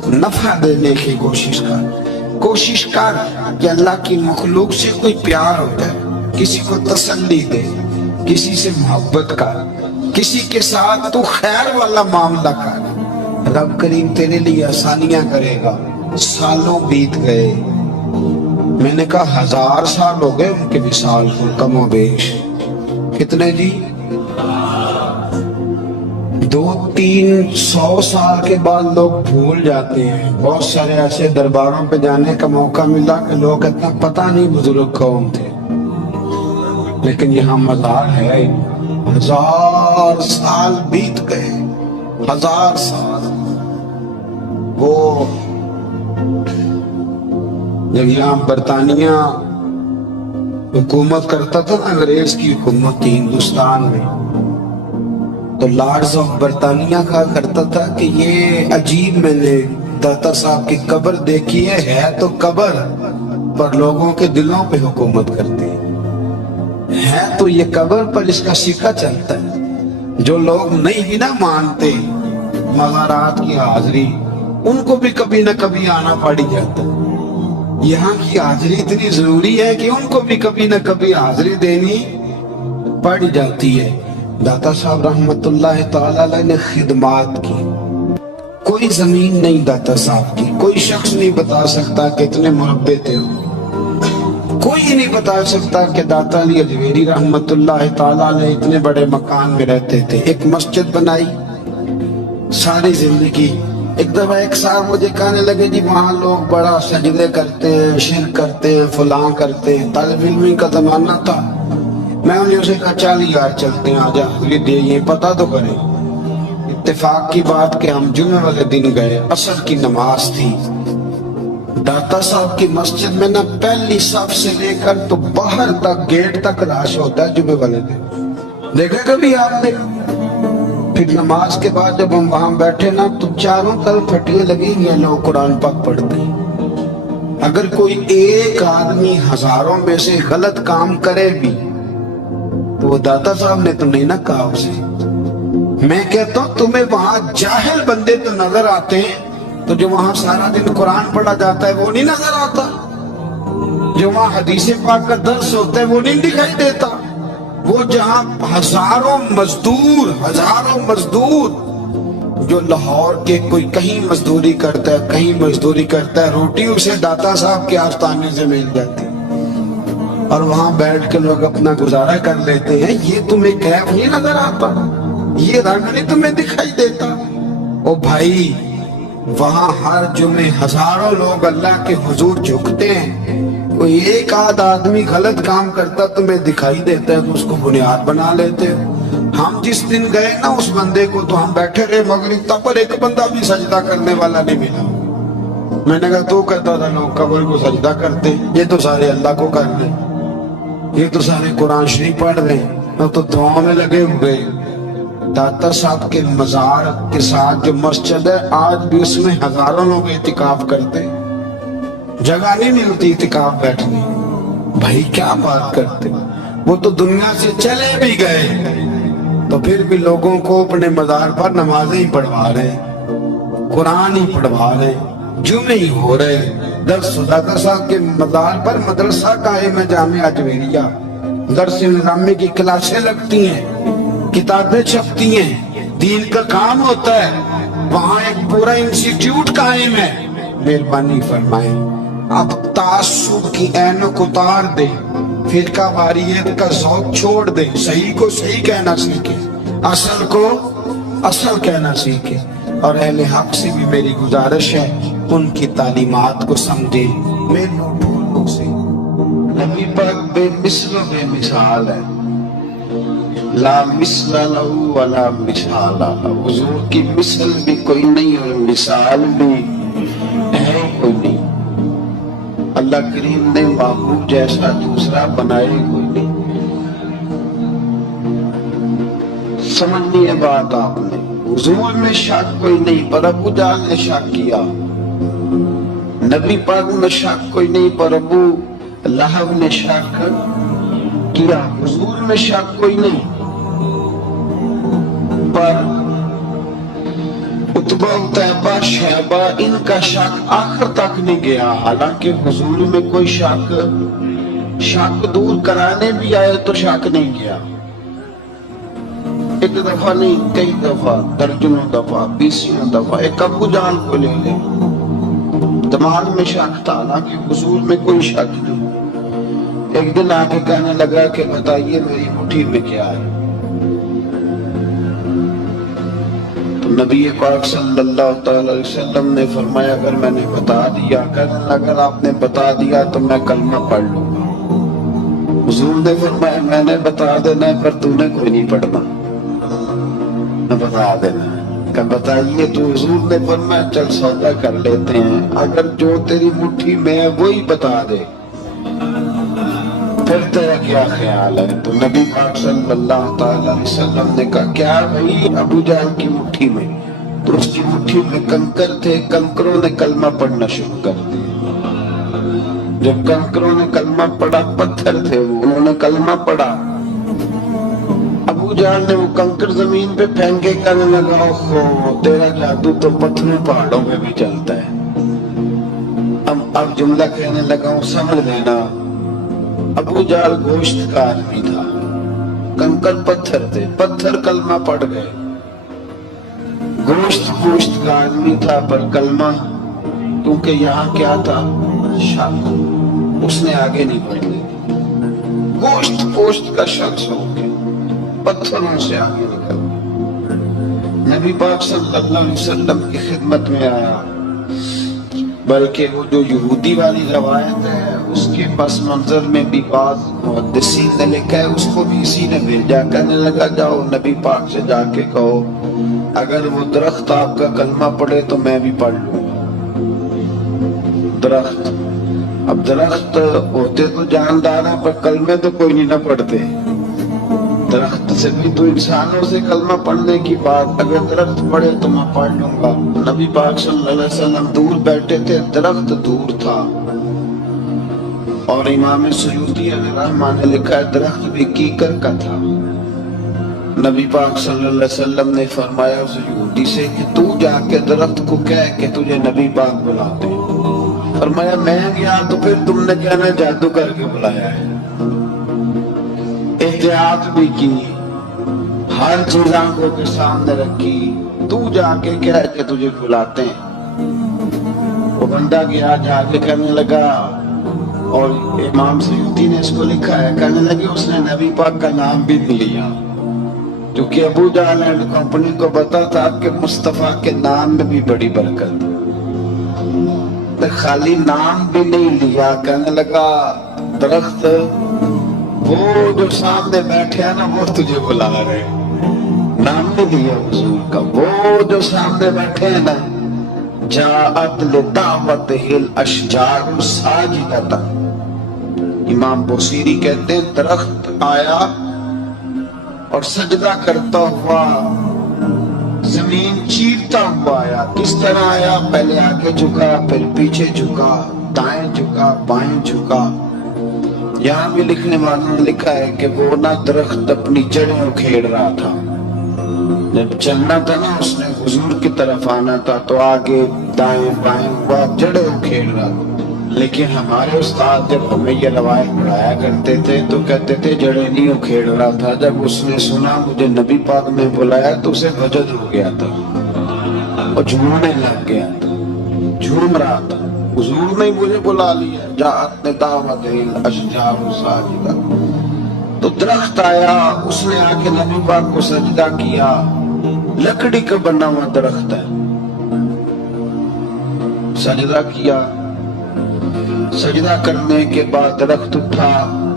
نفع دینے کی کوشش کر کہ اللہ کی مخلوق سے کوئی پیار ہو جائے، کسی کو تسلی دے، کسی سے محبت کر، کسی کے ساتھ تو خیر والا معاملہ کر. رب کریم تیرے لیے آسانیاں کرے گا. سالوں بیت گئے، میں نے کہا 1000 سال ہو گئے ان کے وصال کو کم و بیش. کتنے جی؟ 200-300 سال کے بعد لوگ بھول جاتے ہیں. بہت سارے ایسے درباروں پہ جانے کا موقع ملا کہ لوگ اتنا پتہ نہیں بزرگ کون تھے. لیکن یہاں مزار ہے 1000 سال بیت گئے 1000 سال. وہ جب یہاں برطانیہ حکومت کرتا تھا نا، انگریز کی حکومت تھی ہندوستان میں، تو لارڈز آف برطانیہ کہا کرتا تھا کہ یہ عجیب، میں نے داتا صاحب کی قبر دیکھی ہے تو قبر پر لوگوں کے دلوں پہ حکومت کرتی ہے تو یہ قبر پر اس کا سکہ چلتا ہے. جو لوگ نہیں بھی نہ مانتے مزارات کی حاضری، ان کو بھی کبھی نہ کبھی آنا پڑ جاتا ہے. یہاں کی حاضری اتنی ضروری ہے کہ ان کو بھی کبھی نہ کبھی حاضری دینی پڑ جاتی ہے. داتا صاحب رحمت اللہ تعالی علیہ نے خدمات کی. کوئی زمین نہیں داتا صاحب کی، کوئی شخص نہیں بتا سکتا کہ اتنے مربع تھے. کوئی نہیں بتا سکتا کہ داتا علی اجمیری رحمت اللہ تعالی علیہ اتنے بڑے مکان میں رہتے تھے. ایک مسجد بنائی ساری زندگی. ایک دفعہ ایک صاحب مجھے کہنے لگے جی وہاں لوگ بڑا سجدے کرتے ہیں، شرک کرتے ہیں، فلاں کرتے ہیں. طالب علمی کا زمانہ تھا. میں انہیں اسے کہا چل یار چلتے ہیں، آجا حضری دے، یہ پتہ تو کریں. اتفاق کی بات کہ ہم جمعہ والے دن گئے، عصر کی نماز تھی. داتا صاحب کی مسجد میں نا پہلی صف سے لے کر تو باہر تک گیٹ تک رش ہوتا ہے جمعہ والے دن. دیکھا کبھی آپ نے؟ پھر نماز کے بعد جب ہم وہاں بیٹھے نا تو چاروں طرف پھٹیاں لگی ہوئی ہیں، لوگ قرآن پاک پڑھتے ہیں. اگر کوئی ایک آدمی ہزاروں میں سے غلط کام کرے بھی تو وہ داتا صاحب نے تو نہیں نہ کہا اسے. میں کہتا ہوں تمہیں وہاں جاہل بندے تو نظر آتے ہیں، تو جو وہاں سارا دن قرآن پڑھا جاتا ہے وہ نہیں نظر آتا؟ جو وہاں حدیث پاک کا درس ہوتا ہے وہ نہیں دکھائی دیتا؟ وہ جہاں ہزاروں مزدور جو لاہور کے کوئی کہیں مزدوری کرتا ہے، کہیں مزدوری کرتا ہے، روٹی اسے داتا صاحب کے آستانے سے مل جاتی اور وہاں بیٹھ کے لوگ اپنا گزارا کر لیتے ہیں. یہ تمہیں کیف نہیں نظر آتا؟ یہ رنگ نہیں تمہیں دکھائی دیتا؟ او بھائی، وہاں ہر جمعے ہزاروں لوگ اللہ کے حضور جھکتے ہیں. کوئی ایک آدھ آدمی غلط کام کرتا تمہیں دکھائی دیتا ہے تو اس کو بنیاد بنا لیتے ہو. ہم جس دن گئے نا اس بندے کو تو ہم بیٹھے رہے مغرب تک پر ایک بندہ بھی سجدہ کرنے والا نہیں ملا. میں نے کہا تو کہتا تھا لوگ قبر کو سجدہ کرتے، یہ تو سارے اللہ کو کر رہے، یہ تو سارے قرآن شریف پڑھ رہے ہیں، تو دعا میں لگے ہوئے. داتا صاحب کے مزار کے ساتھ جو مسجد ہے آج بھی اس میں ہزاروں لوگ اعتکاف کرتے، جگہ نہیں ملتی اعتکاف بیٹھنے. بھائی کیا بات کرتے؟ وہ تو دنیا سے چلے بھی گئے تو پھر بھی لوگوں کو اپنے مزار پر نمازیں ہی پڑھوا رہے، قرآن ہی پڑھوا رہے، جمعے ہی ہو رہے. درس داتا صاحب کے مزار پر مدرسہ قائم ہے جامعہ اجمیریہ، درس نظامی کی کلاسیں لگتی ہیں، کتابیں چھپتی ہیں، دین کا کام ہوتا ہے. وہاں ایک پورا انسٹیٹیوٹ قائم ہے. مہربانی فرمائیں اب تعصب کی اینک اتار دے، فرقہ واریت کا ذوق چھوڑ دے، صحیح کو صحیح کہنا سیکھے، اصل کو اصل کہنا سیکھے. اور اہل حق سے بھی میری گزارش ہے ان کی تعلیمات کو سمجھے. میرے بھولوں سے نبی پاک بے مثل و بے مثال ہے، لا مثل لہو ولا مثال لہو. حضور کی مثل بھی کوئی نہیں اور مثال بھی ہے کوئی نہیں. اللہ کریم نے محبوب جیسا دوسرا بنائے کوئی نہیں. سمجھنی ہے بات آپ نے. حضور میں شک کوئی نہیں پر ابو جہل نے شک کیا، نبی پاک میں شک کوئی نہیں پر ابو لہب نے شک کیا. حضور میں شک کوئی نہیں پر عتبہ عتیبہ شیبہ ان کا شک آخر تک نہیں گیا. حالانکہ حضور میں کوئی شک دور کرانے بھی آئے تو شک نہیں گیا. ایک دفعہ نہیں کئی دفعہ، درجنوں دفعہ، 20 دفعہ. ایک ابو جہل کو لے لیں، دماغ میں شک تھا حالانکہ حضور میں کوئی شک نہیں. ایک دن آ کے کہنے لگا کہ بتائیے میری مٹھی میں کیا ہے. نبی پاک صلی اللہ تعالی علیہ وسلم نے فرمایا اگر میں نے بتا دیا، اگر آپ نے بتا دیا تو میں کلمہ پڑھ لوں گا. حضور نے فرمایا میں نے بتا دینا ہے پر تو نے کوئی نہیں پڑھنا، میں بتا دینا ہے۔ کہ بتائیے تو حضور نے فرمایا چل سودا کر لیتے ہیں، اگر جو تیری مٹھی میں ہے وہی بتا دے پھر تیرا کیا خیال ہے؟ تو نبی پاک صلی اللہ تعالی علیہ وسلم نے کہا کیا بھائی ابو جہل کی مٹھی میں؟ تو اس کی مٹھی میں کنکر تھے، کنکروں نے کلمہ پڑھنا شروع کر دیا۔ جب کنکروں نے کلمہ پڑھا، پتھر تھے وہ، انہوں نے کلمہ پڑھا، ابو جہل نے وہ کنکر زمین پہ پھینکے کہنے لگا اوہو تیرا جادو تو پتھروں پہاڑوں میں بھی چلتا ہے۔ اب جملہ کہنے لگا ہوں سمجھ لینا، ابو جہل گوشت کا آدمی تھا، کنکر پتھر تھے، پتھر کلمہ پڑھ گئے، گوشت کا آدمی تھا پر کلمہ کیونکہ یہاں کیا تھا شک، اس نے آگے نہیں بڑھنے دی، گوشت کا شخص ہو کے پتھروں سے آگے نکل گیا۔ نبی پاک صلی اللہ علیہ وسلم کی خدمت میں آیا، بلکہ وہ جو یہودی والی روایت ہے اس کے پس منظر میں بھی بعض محدثین نے لکھا ہے، اس کو بھی اسی نے بھیجا، کہنے لگا جاؤ نبی پاک سے جا کے کہو اگر وہ درخت آپ کا کلمہ پڑھے تو میں بھی پڑھ لوں گا۔ درخت، اب درخت ہوتے تو جاندار ہیں پر کلمے تو کوئی نہیں نہ پڑھتے، درخت سے بھی تو انسانوں سے کلمہ پڑھنے کی بات، اگر درخت پڑھے تو میں پڑھ لوں گا۔ نبی پاک صلی اللہ علیہ وسلم دور بیٹھے تھے، درخت دور تھا، اور امام سیوطی علیہ رحمہ نے لکھا ہے درخت بھی کیکر کا تھا۔ نبی پاک صلی اللہ علیہ وسلم نے فرمایا اس یہودی سے کہ تو جا کے درخت کو کہہ کہ تجھے نبی پاک بلاتے ہیں۔ فرمایا میں گیا تو پھر تم نے کہنا جادو کر کے بلایا ہے۔ احتیاط بھی کی، ہر چیز آنکھوں کے سامنے رکھی، تو جا کے کہہ کہ تجھے بلاتے ہیں۔ وہ بندہ گیا، جا کے کہنے لگا، اور امام سیوطی نے اس کو لکھا ہے، کہنے لگے اس نے نبی پاک کا نام بھی نہیں لیا، کیونکہ ابو جہل اینڈ کمپنی کو پتا تھا کہ مصطفیٰ کے نام میں بھی بڑی برکت، خالی نام بھی نہیں لیا۔ کہنے لگا درخت وہ جو سامنے بیٹھے ہیں نا وہ تجھے بلا رہے، نام نہیں لیا حضور کا، وہ جو سامنے بیٹھے ہیں نا جاءت لدعوتہ الاشجار ساجدۃ، امام بوصیری کہتے ہیں درخت آیا اور سجدہ کرتا ہوا، زمین چیرتا ہوا آیا۔ کس طرح آیا؟ پہلے آگے جھکا، پھر پیچھے جھکا، دائیں جھکا، بائیں جھکا۔ یہاں بھی لکھنے والوں نے لکھا ہے کہ وہ نہ درخت اپنی جڑیں اکھیڑ رہا تھا، جب چلنا تھا نا اس نے حضور کی طرف آنا تھا تو آگے دائیں بائیں ہوا، جڑیں اکھیڑ رہا تھا۔ لیکن ہمارے استاد جب ہمیں یہ روایت پڑھایا کرتے تھے تو کہتے تھے جڑیں نہیں اکھیڑ رہا تھا، جب اس نے سنا مجھے نبی پاک نے بلایا تو اسے وجد ہو گیا تھا اور جھومنے لگ گیا تھا، جھوم رہا تھا، حضور نے مجھے بلا لیا، جاءت لدعوتہ الاشجار ساجدۃ۔ تو درخت آیا، اس نے آ کے نبی پاک کو سجدہ کیا، لکڑی کا بنا ہوا درخت ہے، سجدہ کیا۔ سجدہ کرنے کے بعد درخت اٹھا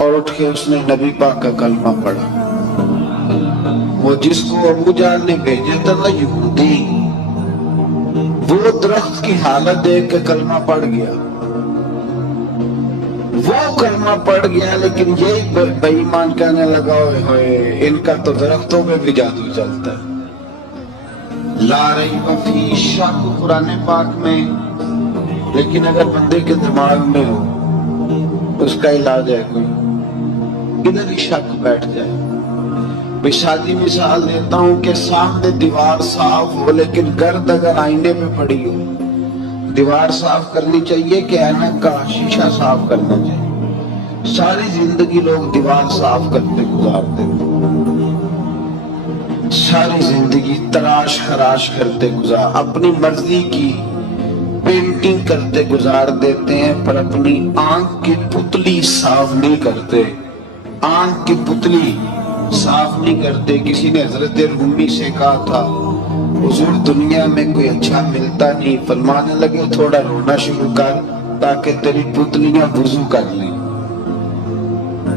اور اٹھ کے اس نے نبی پاک کا کلمہ پڑھا۔ وہ جس کو ابو جہل نے بھیجا تھا نا یہودی، وہ درخت کی حالت دیکھ کے کلمہ پڑھ گیا، وہ کلمہ پڑھ گیا، لیکن یہ بے ایمان کہنے لگا ہوئے ان کا تو درختوں میں بھی جادو چلتا ہے۔ لا ریب فی شک قرآن پاک میں، لیکن اگر بندے کے دماغ میں ہو اس کا علاج ہے کوئی، ادھر ہی شک بیٹھ جائے۔ میں شادی مثال دیتا ہوں کہ سامنے دیوار صاف ہو لیکن گرد اگر آئینے پہ پڑی ہو، دیوار صاف کرنی چاہیے کہ اینک کا شیشہ صاف کرنا چاہیے؟ ساری زندگی لوگ دیوار صاف کرتے گزارتے، ساری زندگی تراش خراش کرتے گزار، اپنی مرضی کی پینٹنگ کرتے گزار دیتے ہیں، پر اپنی آنکھ کی پتلی صاف نہیں کرتے، آنکھ کی پتلی صاف نہیں کرتے۔ کسی نے حضرت رومی سے کہا تھا حضور دنیا میں کوئی اچھا ملتا نہیں، فرمانے لگے تھوڑا رونا شروع کر تاکہ تیری پتلیاں وضو کر لیں۔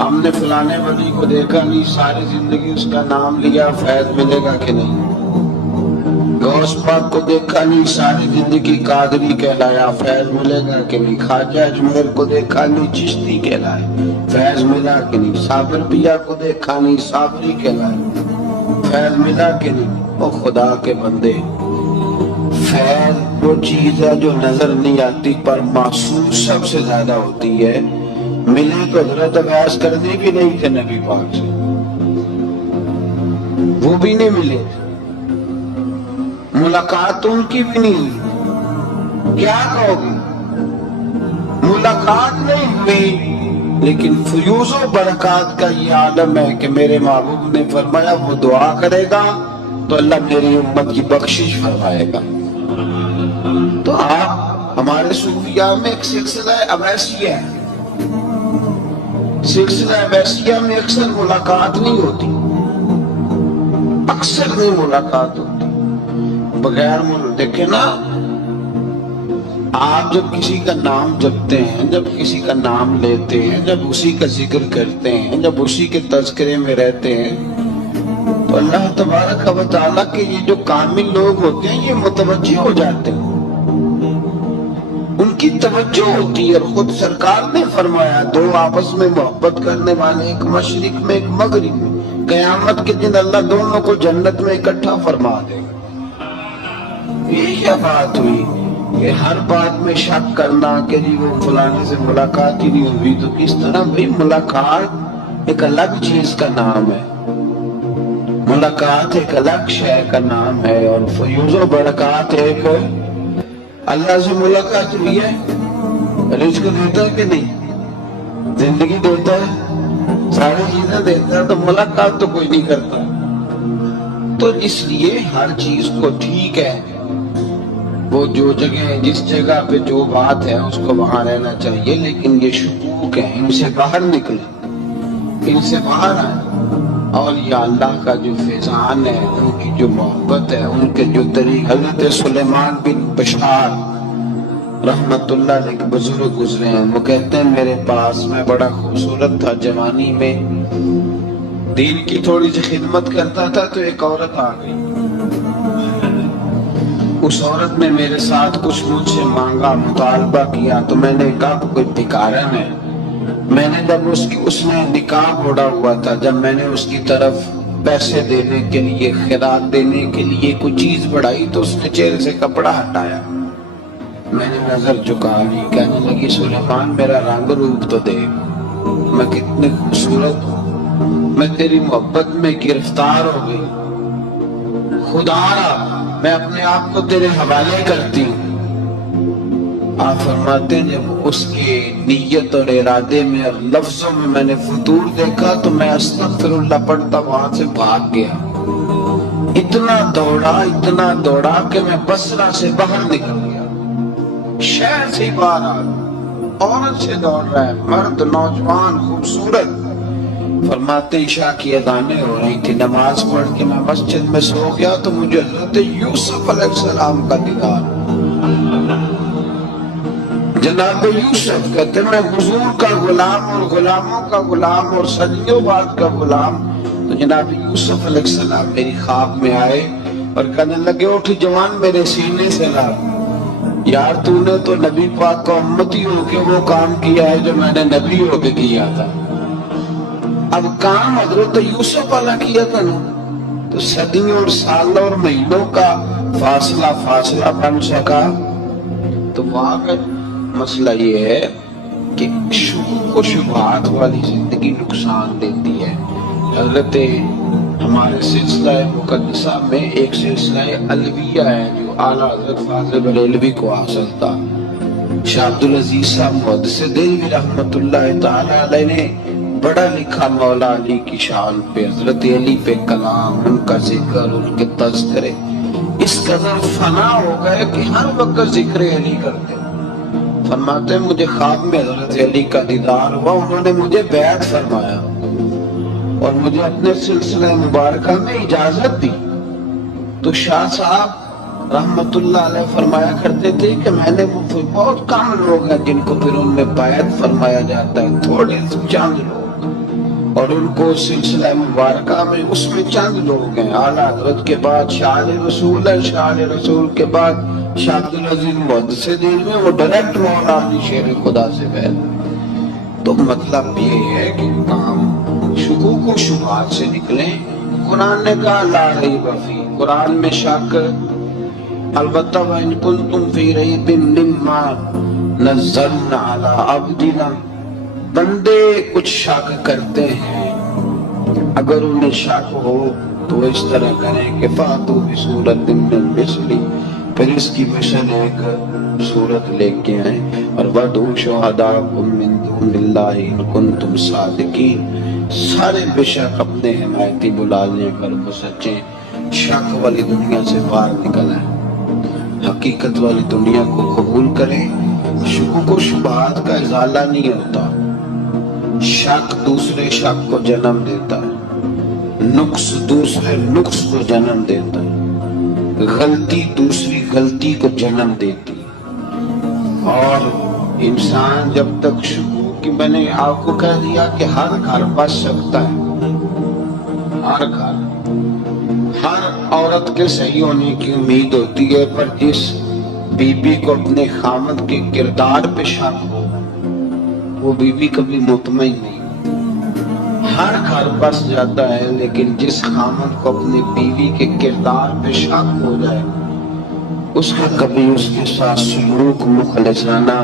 ہم نے فلانے ولی کو دیکھا نہیں، ساری زندگی اس کا نام لیا، فیض ملے گا کہ نہیں؟ غوث پاک کو دیکھا نہیں، ساری زندگی قادری کہلایا، فیض ملے گا کہ نہیں؟ خواجہ اجمیر کو دیکھا نہیں، چشتی کہلایا، فیض ملا کہ نہیں؟ صابر پیا کو دیکھا نہیں، صابری کہلایا، فیض ملا کہ نہیں؟ او خدا کے بندے، فیض وہ چیز ہے جو نظر نہیں آتی پر محسوس سب سے زیادہ ہوتی ہے۔ ملے تو حضرت عباس کرنے بھی نہیں تھے نبی پاک سے، وہ بھی نہیں ملے، ملاقات ان کی بھی نہیں ہوئی، کیا کہو گے؟ ملاقات نہیں ہوئی، لیکن فیوز و برکات کا یہ عالم ہے کہ میرے محبوب نے فرمایا وہ دعا کرے گا تو اللہ میری امت کی بخشش فرمائے گا۔ تو آپ ہمارے صوفیاء میں ایک سلسلہ اویسیہ ہے، سلسلہ اویسیہ میں اکثر ملاقات نہیں ہوتی، اکثر نہیں ملاقات ہوتی، بغیر دیکھیں نا، آپ جب کسی کا نام جپتے ہیں، جب کسی کا نام لیتے ہیں، جب اسی کا ذکر کرتے ہیں، جب اسی کے تذکرے میں رہتے ہیں، تو اللہ تبارک و تعالیٰ کے یہ جو کامل لوگ ہوتے ہیں یہ متوجہ ہو جاتے ہیں، ان کی توجہ ہوتی ہے۔ اور خود سرکار نے فرمایا دو آپس میں محبت کرنے والے، ایک مشرق میں ایک مغرب میں، قیامت کے دن اللہ دونوں کو جنت میں اکٹھا فرما دے گا۔ یہ کیا بات ہوئی کہ ہر بات میں شک کرنا کہ جی وہ فلانے سے ملاقات ہی نہیں ہوئی، تو کس طرح؟ بھئی ملاقات ایک الگ چیز کا نام ہے، ملاقات ایک الگ شے کا نام ہے، اور فیوز و برکات ایک اللہ سے ملاقات ہوئی ہے، رزق دیتا ہے کہ نہیں؟ زندگی دیتا ہے، ساری چیزیں دیتا ہے، تو ملاقات تو کوئی نہیں کرتا۔ تو اس لیے ہر چیز کو ٹھیک ہے، وہ جو جگہ جس جگہ پہ جو بات ہے اس کو وہاں رہنا چاہیے، لیکن یہ شکوک ہیں، ان سے باہر نکلیں، ان سے باہر آئیں، اور یہ اللہ کا جو فیضان ہے، ان کی جو محبت ہے، ان کے جو طریق۔ حضرت سلیمان بن بشار رحمت اللہ علیہ کے بزرگ گزرے ہیں، وہ کہتے ہیں میرے پاس، میں بڑا خوبصورت تھا، جوانی میں دین کی تھوڑی سی خدمت کرتا تھا، تو ایک عورت آ گئی، اس عورت نے میرے ساتھ کچھ مجھ سے مانگا، مطالبہ کیا، تو میں نے کہا کوئی بھکارن ہے۔ میں نے جب اس نے نقاب اوڑھا ہوا تھا، جب میں نے اس کی طرف پیسے دینے کے لیے، خیرات دینے کے لیے کوئی چیز بڑھائی، تو اس نے چہرے سے کپڑا ہٹایا، میں نے نظر جھکا لی، کہنے لگی سلیمان میرا رنگ روپ تو دیکھ، میں کتنی خوبصورت ہوں، میں تیری محبت میں گرفتار ہو گئی، خدا را میں اپنے آپ کو تیرے حوالے کرتی ہوں۔ آپ فرماتے ہیں جب اس کے نیت اور ارادے میں اور لفظوں میں میں نے فطور دیکھا، تو میں استغفر اللہ پڑھتا وہاں سے بھاگ گیا، اتنا دوڑا کہ میں بصرہ سے باہر نکل گیا، شہر سے باہر آ گیا، عورت سے دوڑ رہا ہے، مرد، نوجوان، خوبصورت۔ فرماتے عشاء کی اذانیں ہو رہی تھی، نماز پڑھ کے میں مسجد میں سو گیا، تو مجھے حضرت یوسف علیہ السلام کا دیدار، جناب یوسف کہتے ہیں میں حضور کا غلام اور غلاموں کا غلام اور صدیوں بعد کا غلام، تو جناب یوسف علیہ السلام میری خواب میں آئے اور کہنے لگے اٹھ جوان میرے سینے سے لگ، یار تو نے تو نبی پاک کا امتی ہو کے وہ کام کیا ہے جو میں نے نبی ہو کے کیا تھا، اب کام حضرت یوسف والا کیا تھا نا، تو صدیوں اور سالوں اور مہینوں کا فاصلہ بن سکا۔ تو وہاں کا مسئلہ یہ ہے کہ شکوک و شبہات والی زندگی نقصان دیتی ہے۔ حضرت ہمارے سلسلہ مقدسہ میں ایک سلسلہ علویہ ہے جو اعلیٰ حضرت فاضل بریلوی کو حاصل تھا، شاہ عبدالعزیز صاحب محدث دہلوی رحمت اللہ تعالی علیہ نے بڑا لکھا مولا علی کی شان پہ، حضرت علی پہ کلام، ان کا ذکر، ان کے تذکرے اس قدر فنا ہو گئے کہ ہر وقت ذکر علی کرتے۔ فرماتے ہیں مجھے خواب میں حضرت علی کا دیدار ہوا، انہوں نے مجھے بیعت فرمایا اور مجھے اپنے سلسلہ مبارکہ میں اجازت دی۔ تو شاہ صاحب رحمت اللہ علیہ فرمایا کرتے تھے کہ میں نے وہ بہت کم لوگ ہیں جن کو پھر ان میں بیعت فرمایا جاتا ہے، تھوڑے چند لوگ اور ان کو سلسلہ مبارکہ میں اس میں چند لوگ ہیں، اعلیٰ حضرت کے بعد شاہ رسول ہے، شاہ رسول کے بعد شاہ عبدالعزیز محدث دین میں وہ ڈائریکٹ مولا علی شیر خدا سے بیل۔ تو مطلب یہ ہے کہ کام شکوک و شبہات سے نکلیں۔ قرآن نے کہا لا ریب فیہ، قرآن میں شک البتہ وَإِن كُنتُمْ فِي رَيْبٍ مِّمَّا نَزَّلْنَا عَلَىٰ عَبْدِنَا، بندے کچھ شک کرتے ہیں، اگر انہیں شک ہو تو اس طرح کریں کہ فَأْتُوا بِسُورَةٍ مِّن مِّثْلِهِ، پھر اس کی مثل ایک صورت لے کے آئیں، اور وَادْعُوا شُهَدَاءَكُم مِّن دُونِ اللَّهِ إِن كُنتُمْ صَادِقِينَ، سارے بے شک اپنے حمایتی بلا لیں اگر وہ سچے۔ شک والی دنیا سے باہر نکل آئیں، حقیقت والی دنیا کو قبول کریں۔ شکوک و شبہات کا ازالہ نہیں ہوتا، شک دوسرے شک کو جنم دیتا ہے، نقص دوسرے نقص کو جنم دیتا ہے، غلطی دوسری غلطی کو جنم دیتی ہے۔ اور انسان جب تک شکوک کی، میں نے آپ کو کہہ دیا کہ ہر گھر بس سکتا ہے، ہر گھر، ہر عورت کے صحیح ہونے کی امید ہوتی ہے، پر جس بی بی کو اپنے خامد کے کردار پہ شک ہو وہ بی بی کبھی مطمئن نہیں۔ ہر گھر بس جاتا ہے، لیکن جس خامد کو اپنی بیوی کے کردار پہ شک ہو جائے اس کا کبھی اس کے ساتھ سلوک مخلصانہ۔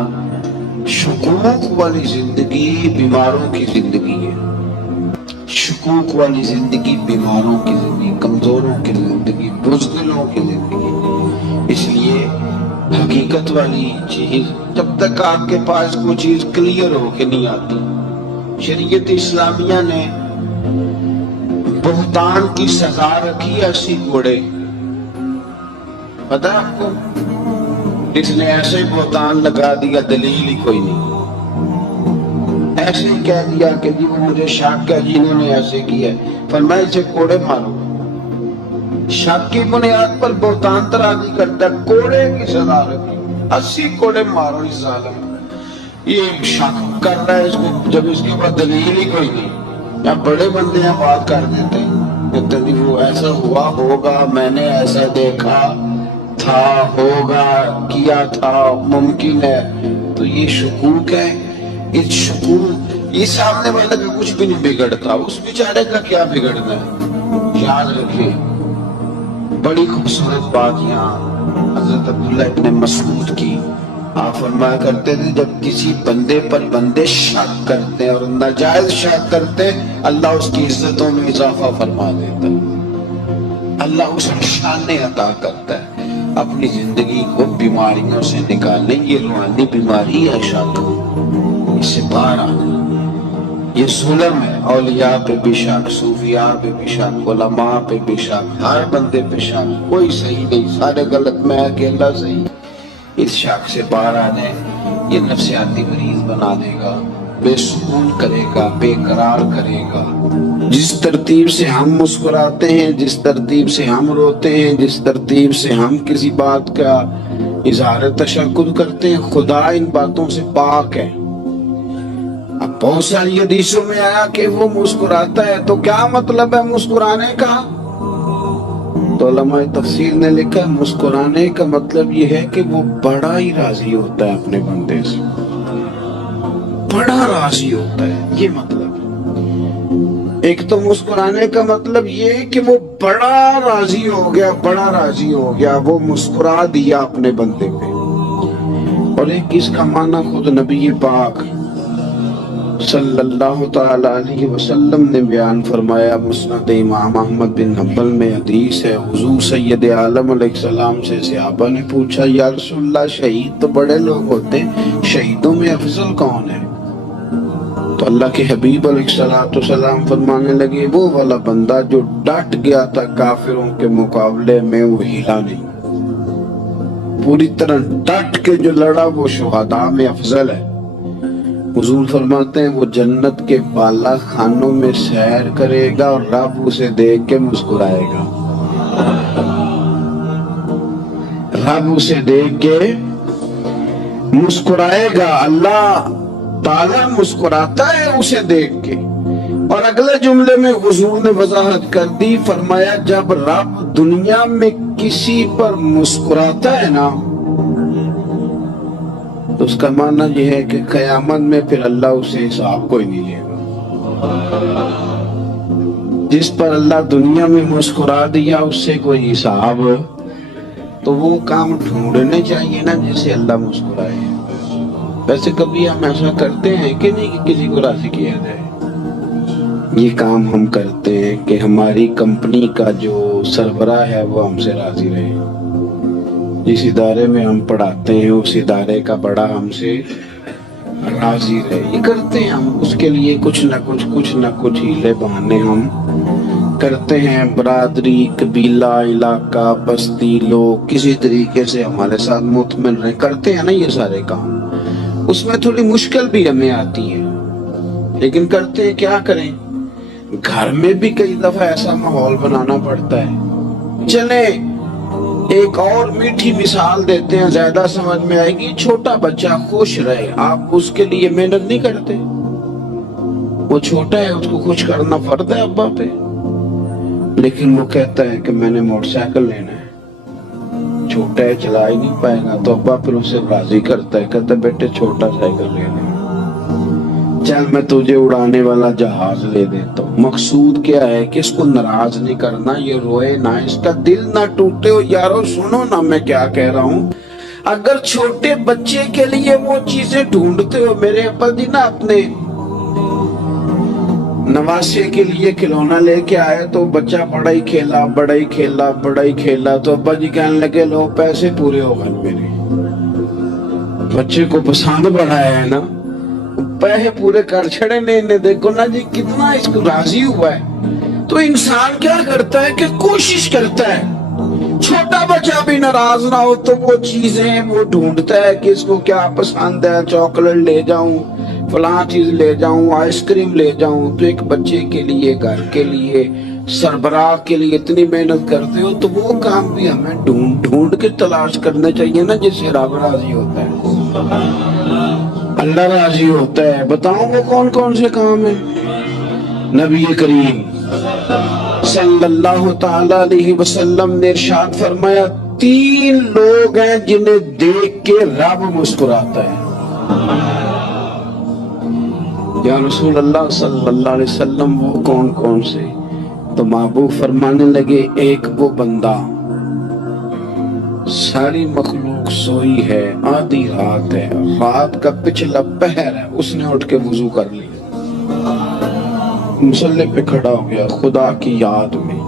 شکوک والی زندگی بیماروں کی زندگی ہے، شکوک والی زندگی بیماروں کی زندگی، کمزوروں کی زندگی، بزدلوں کی زندگی۔ اس لیے حقیقت والی چیز جب تک آپ کے پاس کوئی چیز کلیئر ہو کے نہیں آتی۔ شریعت اسلامیہ نے بہتان کی سزا رکھی 80 کوڑے، پتہ آپ کو؟ جس نے ایسے بہتان لگا دیا دلیل ہی کوئی نہیں، ایسے ہی کہہ دیا کہ جی وہ مجھے شک ہے جنہوں نے ایسے کیا، فرمایا اسے کوڑے مارو۔ شک کی بنیاد پر بہتان ترازی کرتا ہے، کوڑے کی سزا رکھی، 80 کوڑے مارو اس ظالم۔ یہ شک کر رہا ہے اس کو، جب اس کے بعد دلیل ہی کوئی نہیں۔ یا بڑے بندے ہیں بات کر دیتے ہیں، کہتے ہیں وہ ایسا ہوا ہوگا، میں نے ایسا دیکھا تھا، ہوگا، کیا تھا، ممکن ہے۔ تو یہ شکوک ہے۔ اس شکوک، یہ سامنے والا کا کچھ بھی نہیں بگڑتا، اس بیچارے کا کیا بگڑنا ہے؟ یاد رکھیں، بڑی خوبصورت بات یہاں حضرت عبداللہ ابن مسعود کی، آپ فرمایا کرتے تھے جب کسی بندے پر بندے شک کرتے ہیں اور ناجائز شک کرتے ہیں، اللہ اس کی عزتوں میں اضافہ فرما دیتا ہے، اللہ اس کی شانیں عطا کرتا ہے۔ اپنی زندگی کو بیماریوں سے نکالنے، یہ روحانی بیماری ہے شک، اس سے باہر آنا۔ یہ ظلم ہے، اولیاء پہ بھی شک، صوفیاء پہ بھی شک، علماء پہ بھی شک، ہر بندے پہ شک، کوئی صحیح نہیں، سارے غلط، میں اکیلا صحیح۔ اس شک سے باہر آ جائیں، یہ نفسیاتی مریض بنا دے گا، بے سکون کرے گا، بے قرار کرے گا۔ جس ترتیب سے ہم مسکراتے ہیں، جس ترتیب سے ہم روتے ہیں، جس ترتیب سے ہم کسی بات کا اظہار تشکر کرتے ہیں، خدا ان باتوں سے پاک ہے۔ اب بہت ساری حدیثوں میں آیا کہ وہ مسکراتا ہے، تو کیا مطلب ہے مسکرانے کا؟ تو علماء تفسیر نے لکھا مسکرانے کا مطلب یہ ہے کہ وہ بڑا ہی راضی ہوتا ہے اپنے بندے سے، بڑا راضی ہوتا ہے، یہ مطلب۔ ایک تو مسکرانے کا مطلب یہ ہے کہ وہ بڑا راضی ہو گیا، بڑا راضی ہو گیا، وہ مسکرا دیا اپنے بندے پہ۔ اور ایک اس کا معنی خود نبی پاک صلی اللہ تعالی علیہ وسلم نے بیان فرمایا، مسند امام احمد بن حنبل میں حدیث ہے، حضور سید عالم علیہ السلام سے صحابہ نے پوچھا یا رسول اللہ شہید تو بڑے لوگ ہوتے ہیں، شہیدوں میں افضل کون ہے؟ تو اللہ کے حبیب علیہ السلام فرمانے لگے وہ والا بندہ جو ڈٹ گیا تھا کافروں کے مقابلے میں، وہ ہلا نہیں، پوری طرح ڈٹ کے جو لڑا وہ شہداء میں افضل ہے۔ حضور فرماتے ہیں وہ جنت کے بالا خانوں میں سیر کرے گا اور رب اسے دیکھ کے مسکرائے گا، رب اسے دیکھ کے مسکرائے گا، اللہ تعالیٰ مسکراتا ہے اسے دیکھ کے۔ اور اگلے جملے میں حضور نے وضاحت کر دی، فرمایا جب رب دنیا میں کسی پر مسکراتا ہے نا تو اس کا معنی یہ ہے کہ قیامت میں پھر اللہ اسے حساب کوئی نہیں لے گا۔ جس پر اللہ دنیا میں مسکرا دیا اس سے کوئی حساب، تو وہ کام ڈھونڈنے چاہیے نا جسے اللہ مسکرائے۔ ویسے کبھی ہم ایسا کرتے ہیں کہ نہیں کہ کسی کو راضی کیا جائے؟ یہ کام ہم کرتے ہیں کہ ہماری کمپنی کا جو سربراہ ہے وہ ہم سے راضی رہے، جس ادارے میں ہم پڑھاتے ہیں اس ادارے کا بڑا ہم سے راضی رہے۔ یہ کرتے ہیں ہم، اس کے لیے کچھ نہ کچھ ہیلے بہانے ہم کرتے ہیں۔ برادری، قبیلہ، علاقہ، بستی، لوگ کسی طریقے سے ہمارے ساتھ مطمئن رہے، کرتے ہیں نا یہ سارے کام۔ اس میں تھوڑی مشکل بھی ہمیں آتی ہے لیکن کرتے ہیں، کیا کریں۔ گھر میں بھی کئی دفعہ ایسا ماحول بنانا پڑتا ہے۔ چلیں ایک اور میٹھی مثال دیتے ہیں، زیادہ سمجھ میں آئے گی۔ چھوٹا بچہ خوش رہے، آپ اس کے لیے محنت نہیں کرتے؟ وہ چھوٹا ہے، اس کو خوش کرنا فرض ہے ابا پہ، لیکن وہ کہتا ہے کہ میں نے موٹر سائیکل لینا ہے۔ چھوٹا ہے، چلا ہی نہیں پائے گا، تو ابا پھر اسے راضی کرتا ہے، کہتا ہے بیٹے چھوٹا سائیکل لے لے، چل میں تجھے اڑانے والا جہاز لے دیتا ہوں۔ مقصود کیا ہے کہ اس کو ناراض نہیں کرنا، یہ روئے نہ، اس کا دل نہ ٹوٹے۔ یارو سنو نا میں کیا کہہ رہا ہوں۔ اگر چھوٹے بچے کے لیے وہ چیزیں ڈھونڈتے ہو، میرے ابا جی نا اپنے نواسے کے لیے کھلونا لے کے آئے تو بچہ بڑا ہی کھیلا، تو ابا جی کہنے لگے لو پیسے پورے ہو گئے میرے۔ بچے کو پسند بڑا ہے نا، پیسے پورے کر چھڑے نے، دیکھو نا جی کتنا اس کو راضی ہوا ہے۔ تو انسان کیا کرتا ہے کہ کوشش کرتا ہے چھوٹا بچہ بھی ناراض نہ ہو، تو وہ چیزیں وہ ڈھونڈتا ہے کہ اس کو کیا پسند ہے، چاکلیٹ لے جاؤں، فلاں چیز لے جاؤں، آئس کریم لے جاؤں۔ تو ایک بچے کے لیے، گھر کے لیے، سربراہ کے لیے اتنی محنت کرتے ہو، تو وہ کام بھی ہمیں ڈھونڈ کے تلاش کرنا چاہیے نا جس سے رب راضی ہوتا ہے، اللہ راضی ہوتا ہے۔ بتاؤں وہ کون کون سے کام ہیں؟ نبی کریم صلی اللہ تعالی علیہ وسلم نے ارشاد فرمایا 3 لوگ ہیں جنہیں دیکھ کے رب مسکراتا ہے۔ یا رسول اللہ صلی اللہ علیہ وسلم وہ کون کون سے؟ تو محبوب فرمانے لگے ایک وہ بندہ ساری مخلوق سوئی ہے، آدھی رات ہے، رات کا پچھلا پہر ہے، اس نے اٹھ کے وضو کر لیا، مصلی پہ کھڑا ہو گیا خدا کی یاد میں،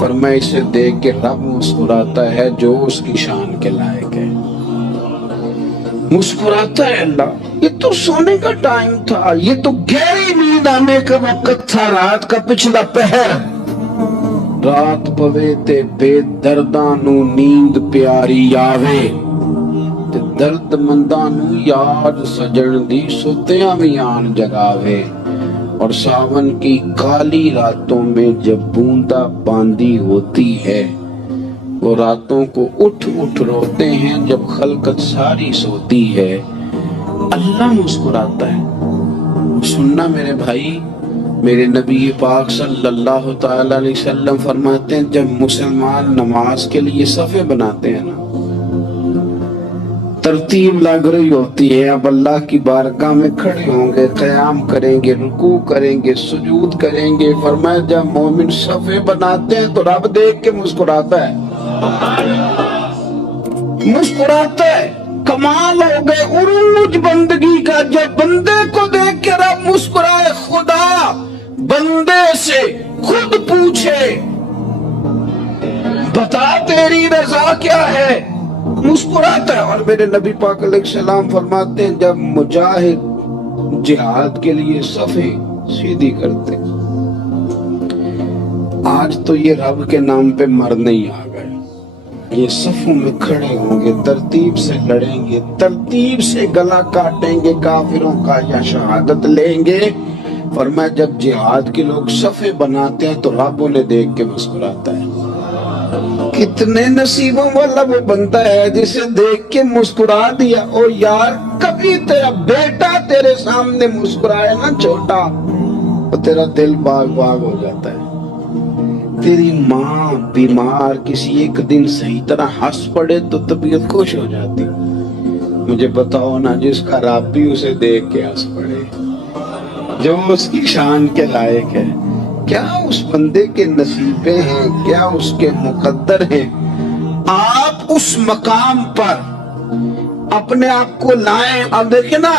فرمایا اسے دیکھ کے رب مسکراتا ہے جو اس کی شان کے لائق ہے۔ مسکراتا ہے اللہ۔ یہ تو سونے کا ٹائم تھا، یہ تو گہری نیند آنے کا وقت تھا، رات کا پچھلا پہر۔ رات پوے تے بے درداں نو نیند پیاری آوے، تے درد منداں نو یاد سجن دی ستیاں بھی آن جگاوے۔ اور ساون کی کالی راتوں میں جب بوندا باندی ہوتی ہے، وہ راتوں کو اٹھ روتے ہیں جب خلقت ساری سوتی ہے، اللہ مسکراتا ہے۔ سننا میرے بھائی، میرے نبی پاک صلی اللہ تعالی علیہ وسلم فرماتے ہیں جب مسلمان نماز کے لیے صفیں بناتے ہیں نا، ترتیب لگ رہی ہوتی ہے، اب اللہ کی بارگاہ میں کھڑے ہوں گے، قیام کریں گے، رکوع کریں گے، سجود کریں گے، فرمایا جب مومن صفیں بناتے ہیں تو رب دیکھ کے مسکراتا ہے، مسکراتا ہے۔ کمال ہو گئے عروج بندگی کا، جب بندے کو دیکھ کے رب مسکرائے، خدا بندے سے خود پوچھے بتا تیری رضا کیا ہے، مسکراتا ہے۔ اور میرے نبی پاک علیہ السلام فرماتے ہیں جب مجاہد جہاد کے لیے صفیں سیدھی کرتے، آج تو یہ رب کے نام پہ مرنے ہی آ گئے، یہ صفوں میں کھڑے ہوں گے، ترتیب سے لڑیں گے، ترتیب سے گلا کاٹیں گے کافروں کا یا شہادت لیں گے۔ فرمایا جب جہاد کے لوگ صفیں بناتے ہیں تو رب انہیں دیکھ کے مسکراتا ہے۔ کتنے نصیبوں والا وہ بندہ ہے جسے دیکھ کے مسکرا دیا۔ او یار کبھی تیرا بیٹا تیرے سامنے مسکرائے نا چھوٹا، تو تیرا دل باغ باغ ہو جاتا ہے. تیری ماں بیمار کسی ایک دن صحیح طرح ہنس پڑے تو طبیعت خوش ہو جاتی. مجھے بتاؤ نا جس کا رب بھی اسے دیکھ کے ہنس پڑے, جو اس کی شان کے لائق ہے, کیا اس بندے کے نصیبے ہیں, کیا اس کے مقدر ہیں. آپ اس مقام پر اپنے آپ کو لائیں. اب دیکھیں نا,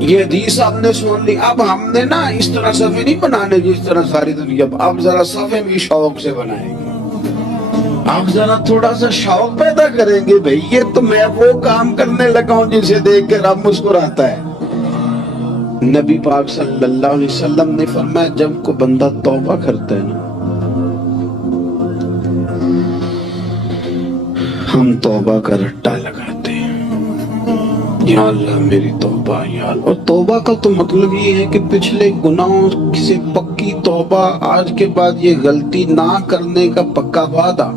یہ حدیث آپ نے سن لی, اب ہم نے نا اس طرح صفحے نہیں بنانے جس طرح ساری دنیا, اب ذرا صفحے بھی شوق سے بنائیں گے. اب ذرا تھوڑا سا شوق پیدا کریں گے. بھئی یہ تو میں وہ کام کرنے لگا ہوں جسے دیکھ کے رب مسکراتا ہے. نبی پاک صلی اللہ علیہ وسلم نے فرمایا جب کو بندہ توبہ کرتا ہے نا, ہم توبہ کا رٹا لگاتے ہیں, یا اللہ میری توبہ, یا اللہ. اور توبہ کا تو مطلب یہ ہے کہ پچھلے گناہوں سے پکی توبہ, آج کے بعد یہ غلطی نہ کرنے کا پکا وعدہ.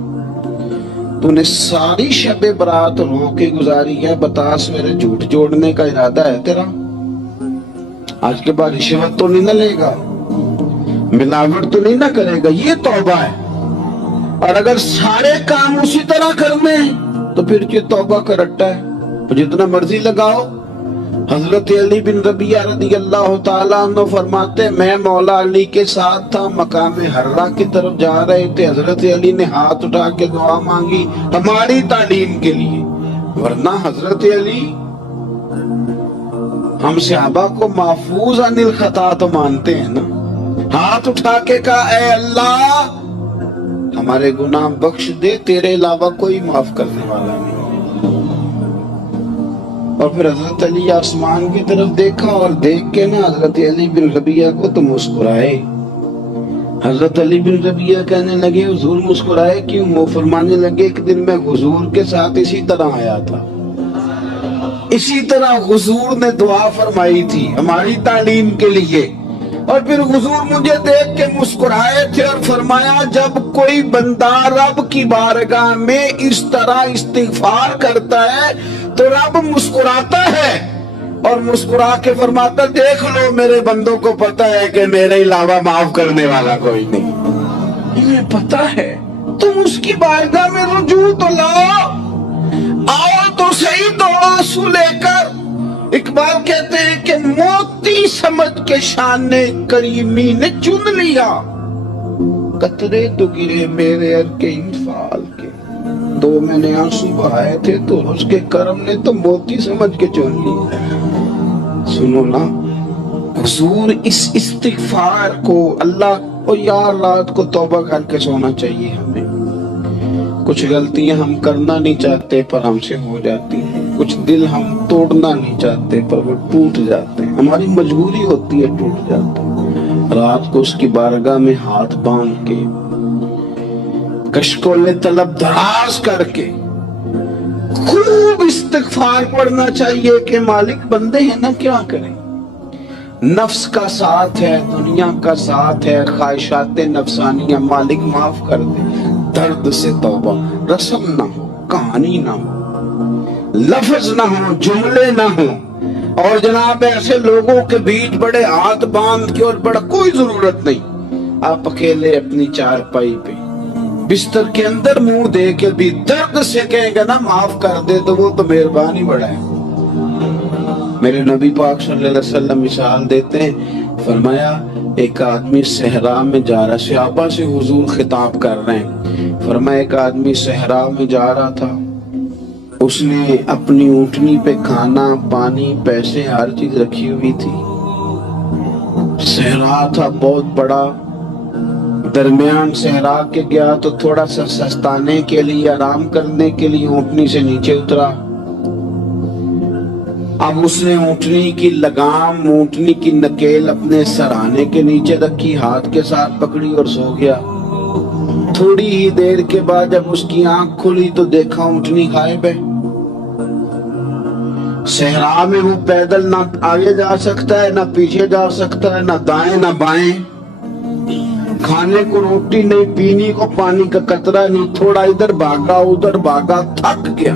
تو نے ساری شب برات رو کے گزاری ہے, بتا سویرے جھوٹ جوڑنے کا ارادہ ہے تیرا؟ آج کے بعد رشوت تو نہیں نہ لے گا, ملاوٹ تو نہیں نہ کرے گا, یہ توبہ ہے. اور اگر سارے کام اسی طرح کرنے تو پھر یہ توبہ کا رٹا ہے, جتنا مرضی لگاؤ. حضرت علی بن ربیعہ رضی اللہ تعالیٰ عنہ فرماتے میں مولا علی کے ساتھ تھا, مقام حرہ کی طرف جا رہے تھے. حضرت علی نے ہاتھ اٹھا کے دعا مانگی ہماری تعلیم کے لیے, ورنہ حضرت علی ہم صحابہ کو محفوظ عن الخطا تو مانتے ہیں نا. ہاتھ اٹھا کے کہا اے اللہ ہمارے گناہ بخش دے, تیرے علاوہ کوئی معاف کرنے والا نہیں. اور پھر حضرت علی آسمان کی طرف دیکھا اور دیکھ کے نا حضرت علی بن ربیعہ کو تو مسکرائے. حضرت علی بن ربیعہ کہنے لگے حضور مسکرائے کیوں؟ وہ فرمانے لگے ایک دن میں حضور کے ساتھ اسی طرح آیا تھا, اسی طرح حضور نے دعا فرمائی تھی ہماری تعلیم کے لیے, اور پھر حضور مجھے دیکھ کے مسکرائے تھے اور فرمایا جب کوئی بندہ رب کی بارگاہ میں اس طرح استغفار کرتا ہے تو رب مسکراتا ہے, اور مسکرا کے فرماتا دیکھ لو میرے بندوں کو پتا ہے کہ میرے علاوہ معاف کرنے والا کوئی نہیں. انہیں پتا ہے, تم اس کی بارگاہ میں رجوع تو لاؤ, آؤ تو صحیح دو آنسو لے کر. اقبال کہتے ہیں کہ موتی سمجھ کے شان کریمی نے چن لیا, قطرے تو گرے میرے ار کے انفعال کے, دو میں نے آنسو بہائے تھے تو اس کے کرم نے تو موتی سمجھ کے چن لیا. سنو نا, حضور اس استغفار کو اللہ اور یار رات کو توبہ کر کے سونا چاہیے ہمیں. کچھ غلطیاں ہم کرنا نہیں چاہتے پر ہم سے ہو جاتی ہیں, کچھ دل ہم توڑنا نہیں چاہتے پر وہ ٹوٹ جاتے ہیں, ہماری مجبوری ہوتی ہے ٹوٹ جاتے ہیں. رات کو اس کی بارگاہ میں ہاتھ باندھ کے کشکول طلب دراز کر کے خوب استغفار پڑھنا چاہیے کہ مالک بندے ہیں نا کیا کریں, نفس کا ساتھ ہے, دنیا کا ساتھ ہے, خواہشات نفسانیہ, مالک معاف کر دے. درد سے توبہ, رسم نہ ہو, کہانی نہ ہو, لفظ نہ ہو, جملے نہ ہو, اور جناب ایسے لوگوں کے بیچ بڑے ہاتھ باندھ کے, اور بڑا کوئی ضرورت نہیں, آپ اکیلے اپنی چارپائی پہ بستر کے اندر منہ دے کے بھی درد سے کہیں گے نا معاف کر دے تو وہ تو مہربانی بڑا ہے. میرے نبی پاک صلی اللہ علیہ وسلم مثال دیتے ہیں, فرمایا ایک آدمی صحرا میں جا رہا, صحابہ سے حضور خطاب کر رہے ہیں, فرمایا ایک آدمی صحرا میں جا رہا تھا, اس نے اپنی اونٹنی پہ کھانا پانی پیسے ہر چیز رکھی ہوئی تھی. صحرا تھا بہت بڑا, درمیان صحرا کے گیا تو تھوڑا سا سستانے کے لیے, آرام کرنے کے لیے اونٹنی سے نیچے اترا. اب اس نے اونٹنی کی لگام, اونٹنی کی نکیل اپنے سرانے کے نیچے رکھی, ہاتھ کے ساتھ پکڑی اور سو گیا. تھوڑی ہی دیر کے بعد جب اس کی آنکھ کھلی تو دیکھا اونٹنی غائب ہے. صحرا میں وہ پیدل نہ آگے جا سکتا ہے, نہ پیچھے جا سکتا ہے, نہ دائیں نہ بائیں, کھانے کو روٹی نہیں, پینے کو پانی کا قطرہ نہیں, تھوڑا ادھر بھاگا ادھر بھاگا, تھک گیا.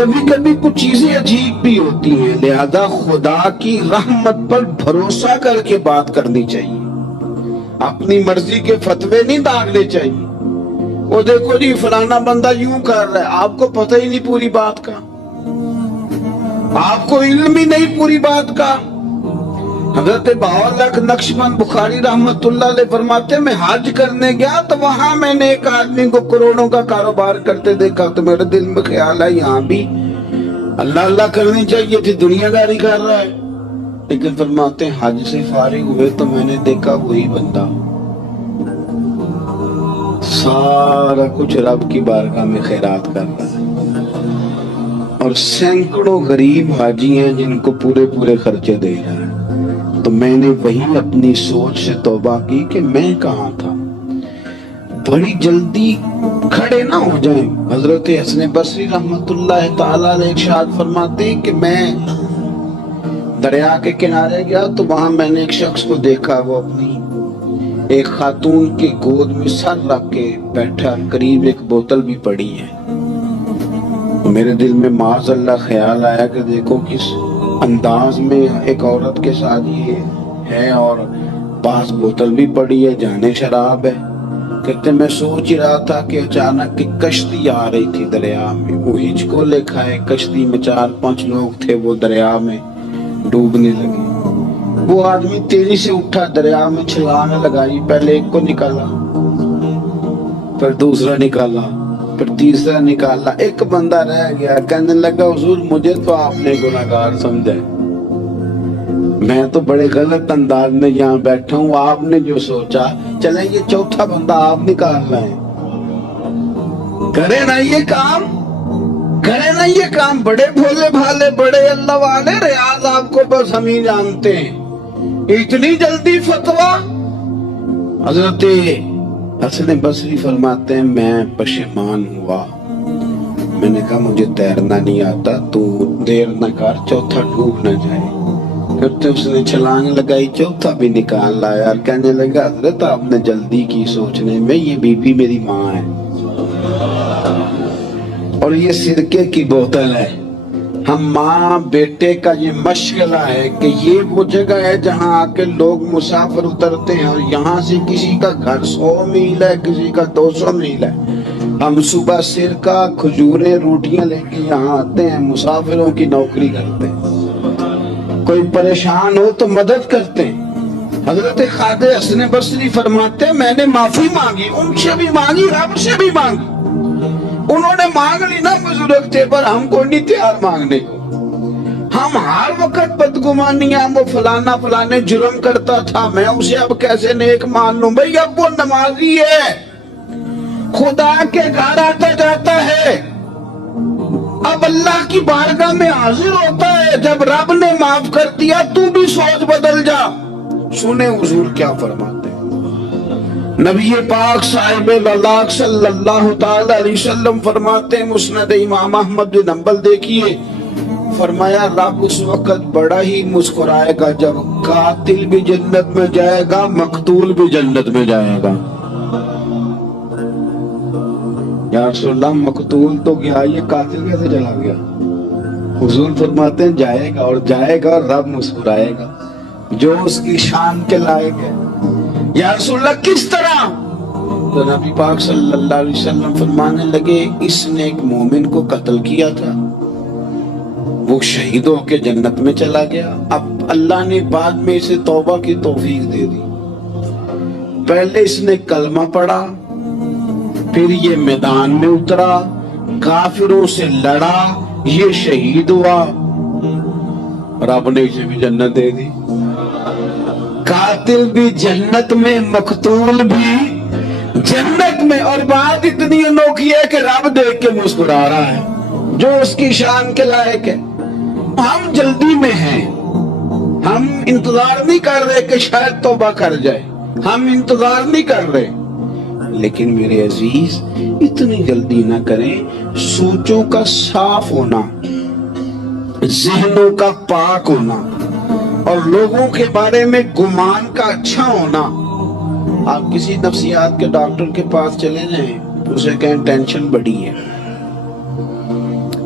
کبھی کبھی کچھ چیزیں عجیب بھی ہوتی ہیں، لہذا خدا کی رحمت پر بھروسہ کر کے بات کرنی چاہیے، اپنی مرضی کے فتوے نہیں داغنے چاہیے۔ وہ دیکھو جی فلانا بندہ یوں کر رہا ہے، آپ کو پتہ ہی نہیں پوری بات کا، آپ کو علم ہی نہیں پوری بات کا۔ حضرت بہاءاللہ نقشبند بخاری رحمت اللہ علیہ فرماتے ہیں میں حج کرنے گیا تو وہاں میں نے ایک آدمی کو کروڑوں کا کاروبار کرتے دیکھا تو میرے دل میں خیال ہے یہاں بھی اللہ اللہ کرنی چاہیے تھی، دنیا داری کر رہا ہے۔ لیکن فرماتے ہیں حج سے فارغ ہوئے تو میں نے دیکھا وہی بندہ سارا کچھ رب کی بارگاہ میں خیرات کر رہا ہے، اور سینکڑوں غریب حاجی ہیں جن کو پورے پورے خرچے دے رہا ہے۔ تو میں نے وہی اپنی سوچ سے توبہ کی کہ میں کہاں تھا۔ بڑی جلدی کھڑے نہ ہو جائیں۔ حضرت حسن بصری رحمت اللہ تعالی علیہ ارشاد فرماتے ہیں کہ میں دریا کے کنارے گیا تو وہاں میں نے ایک شخص کو دیکھا، وہ اپنی ایک خاتون کی گود میں سر رکھ کے بیٹھا، قریب ایک بوتل بھی پڑی ہے۔ میرے دل میں معاذ اللہ خیال آیا کہ دیکھو کس انداز میں ایک عورت کے ساتھ یہ ہے، اور پاس بوتل بھی پڑی ہے، جانے شراب ہے۔ کہتے میں سوچ ہی رہا تھا کہ اچانک ایک کشتی آ رہی تھی دریا میں، وہ ہچکو لکھا ہے، کشتی میں 4-5 لوگ تھے، وہ دریا میں ڈوبنے لگے۔ وہ آدمی تیزی سے اٹھا، دریا میں چھلانگ لگائی، پہلے ایک کو نکالا، پھر دوسرا نکالا، پھر تیسرا نکالا، ایک بندہ رہ گیا۔ کہنے لگا حضور مجھے تو آپ نے گناہگار سمجھا، میں تو بڑے غلط انداز میں یہاں بیٹھا ہوں، آپ نے جو سوچا چلیں یہ چوتھا بندہ آپ نکال رہے ہیں، کرے نا یہ کام، کرے نا یہ کام۔ بڑے بھولے بھالے، بڑے اللہ والے، ریاض آپ کو بس ہم ہی جانتے ہیں، اتنی جلدی فتویٰ۔ حضرت حسن بصری فرماتے ہیں میں پشیمان ہوا، میں نے کہا مجھے تیرنا نہیں آتا، تو دیر نہ کر، چوتھا ڈوب نہ جائے۔ پھر تو اس نے چھلانگ لگائی، چوتھا بھی نکال لایا، اور کہنے لگا حضرت آپ نے جلدی کی سوچنے میں، یہ بی بی میری ماں ہے اور یہ سرکے کی بوتل ہے۔ ہم ماں بیٹے کا یہ مشغلہ ہے کہ یہ وہ جگہ ہے جہاں آ کے لوگ مسافر اترتے ہیں، اور یہاں سے کسی کا گھر 100 میل ہے، کسی کا 200 میل ہے۔ ہم صبح سرکہ، کھجوریں، روٹیاں لے کے یہاں آتے ہیں، مسافروں کی نوکری کرتے ہیں، کوئی پریشان ہو تو مدد کرتے ہیں۔ حضرت خواجہ حسن بصری فرماتے ہیں میں نے معافی مانگی، ان سے بھی مانگی، رب سے بھی مانگی۔ انہوں نے مانگ لی نا بزرگ تھے، پر ہم کو نہیں تیار مانگنے کو۔ ہم ہر وقت بدگمانیاں، وہ فلانا فلانے جرم کرتا تھا، میں اسے اب کیسے نیک مان لوں؟ بھئی اب وہ نمازی ہے، خدا کے گھر آتا جاتا ہے، اب اللہ کی بارگاہ میں حاضر ہوتا ہے، جب رب نے معاف کر دیا تو بھی سوچ بدل جا۔ سنیں حضور کیا فرماتے ہیں۔ نبی پاک صاحب اللہ صلی اللہ تعالی علیہ وسلم فرماتے ہیں، مسند امام احمد بن حنبل دیکھیے، فرمایا رب اس وقت بڑا ہی مسکرائے گا جب قاتل بھی جنت میں جائے گا، مقتول بھی جنت میں جائے گا۔ یا رسول اللہ مقتول تو گیا، یہ قاتل کیسے چلا گیا؟ حضور فرماتے ہیں جائے گا، اور جائے گا اور رب مسکرائے گا، جو اس کی شان کے لائق ہے۔ یا رسول اللہ کس طرح؟ تو نبی پاک صلی اللہ علیہ وسلم فرمانے لگے اس نے ایک مومن کو قتل کیا تھا، وہ شہید ہو کے جنت میں چلا گیا، اب اللہ نے بعد میں اسے توبہ کی توفیق دے دی۔ پہلے اس نے کلمہ پڑھا، پھر یہ میدان میں اترا، کافروں سے لڑا، یہ شہید ہوا، رب نے اسے بھی جنت دے دی۔ قاتل بھی جنت میں، مقتول بھی جنت میں، اور بات اتنی انوکھی ہے کہ رب دیکھ کے مسکرا رہا ہے، جو اس کی شان کے لائق ہے۔ ہم جلدی میں ہیں، ہم انتظار نہیں کر رہے کہ شاید توبہ کر جائے، ہم انتظار نہیں کر رہے، لیکن میرے عزیز اتنی جلدی نہ کریں۔ سوچوں کا صاف ہونا، ذہنوں کا پاک ہونا، اور لوگوں کے بارے میں گمان کا اچھا ہونا۔ آپ کسی نفسیات کے ڈاکٹر کے پاس چلے جائیں، اسے کہیں ٹینشن بڑی ہے،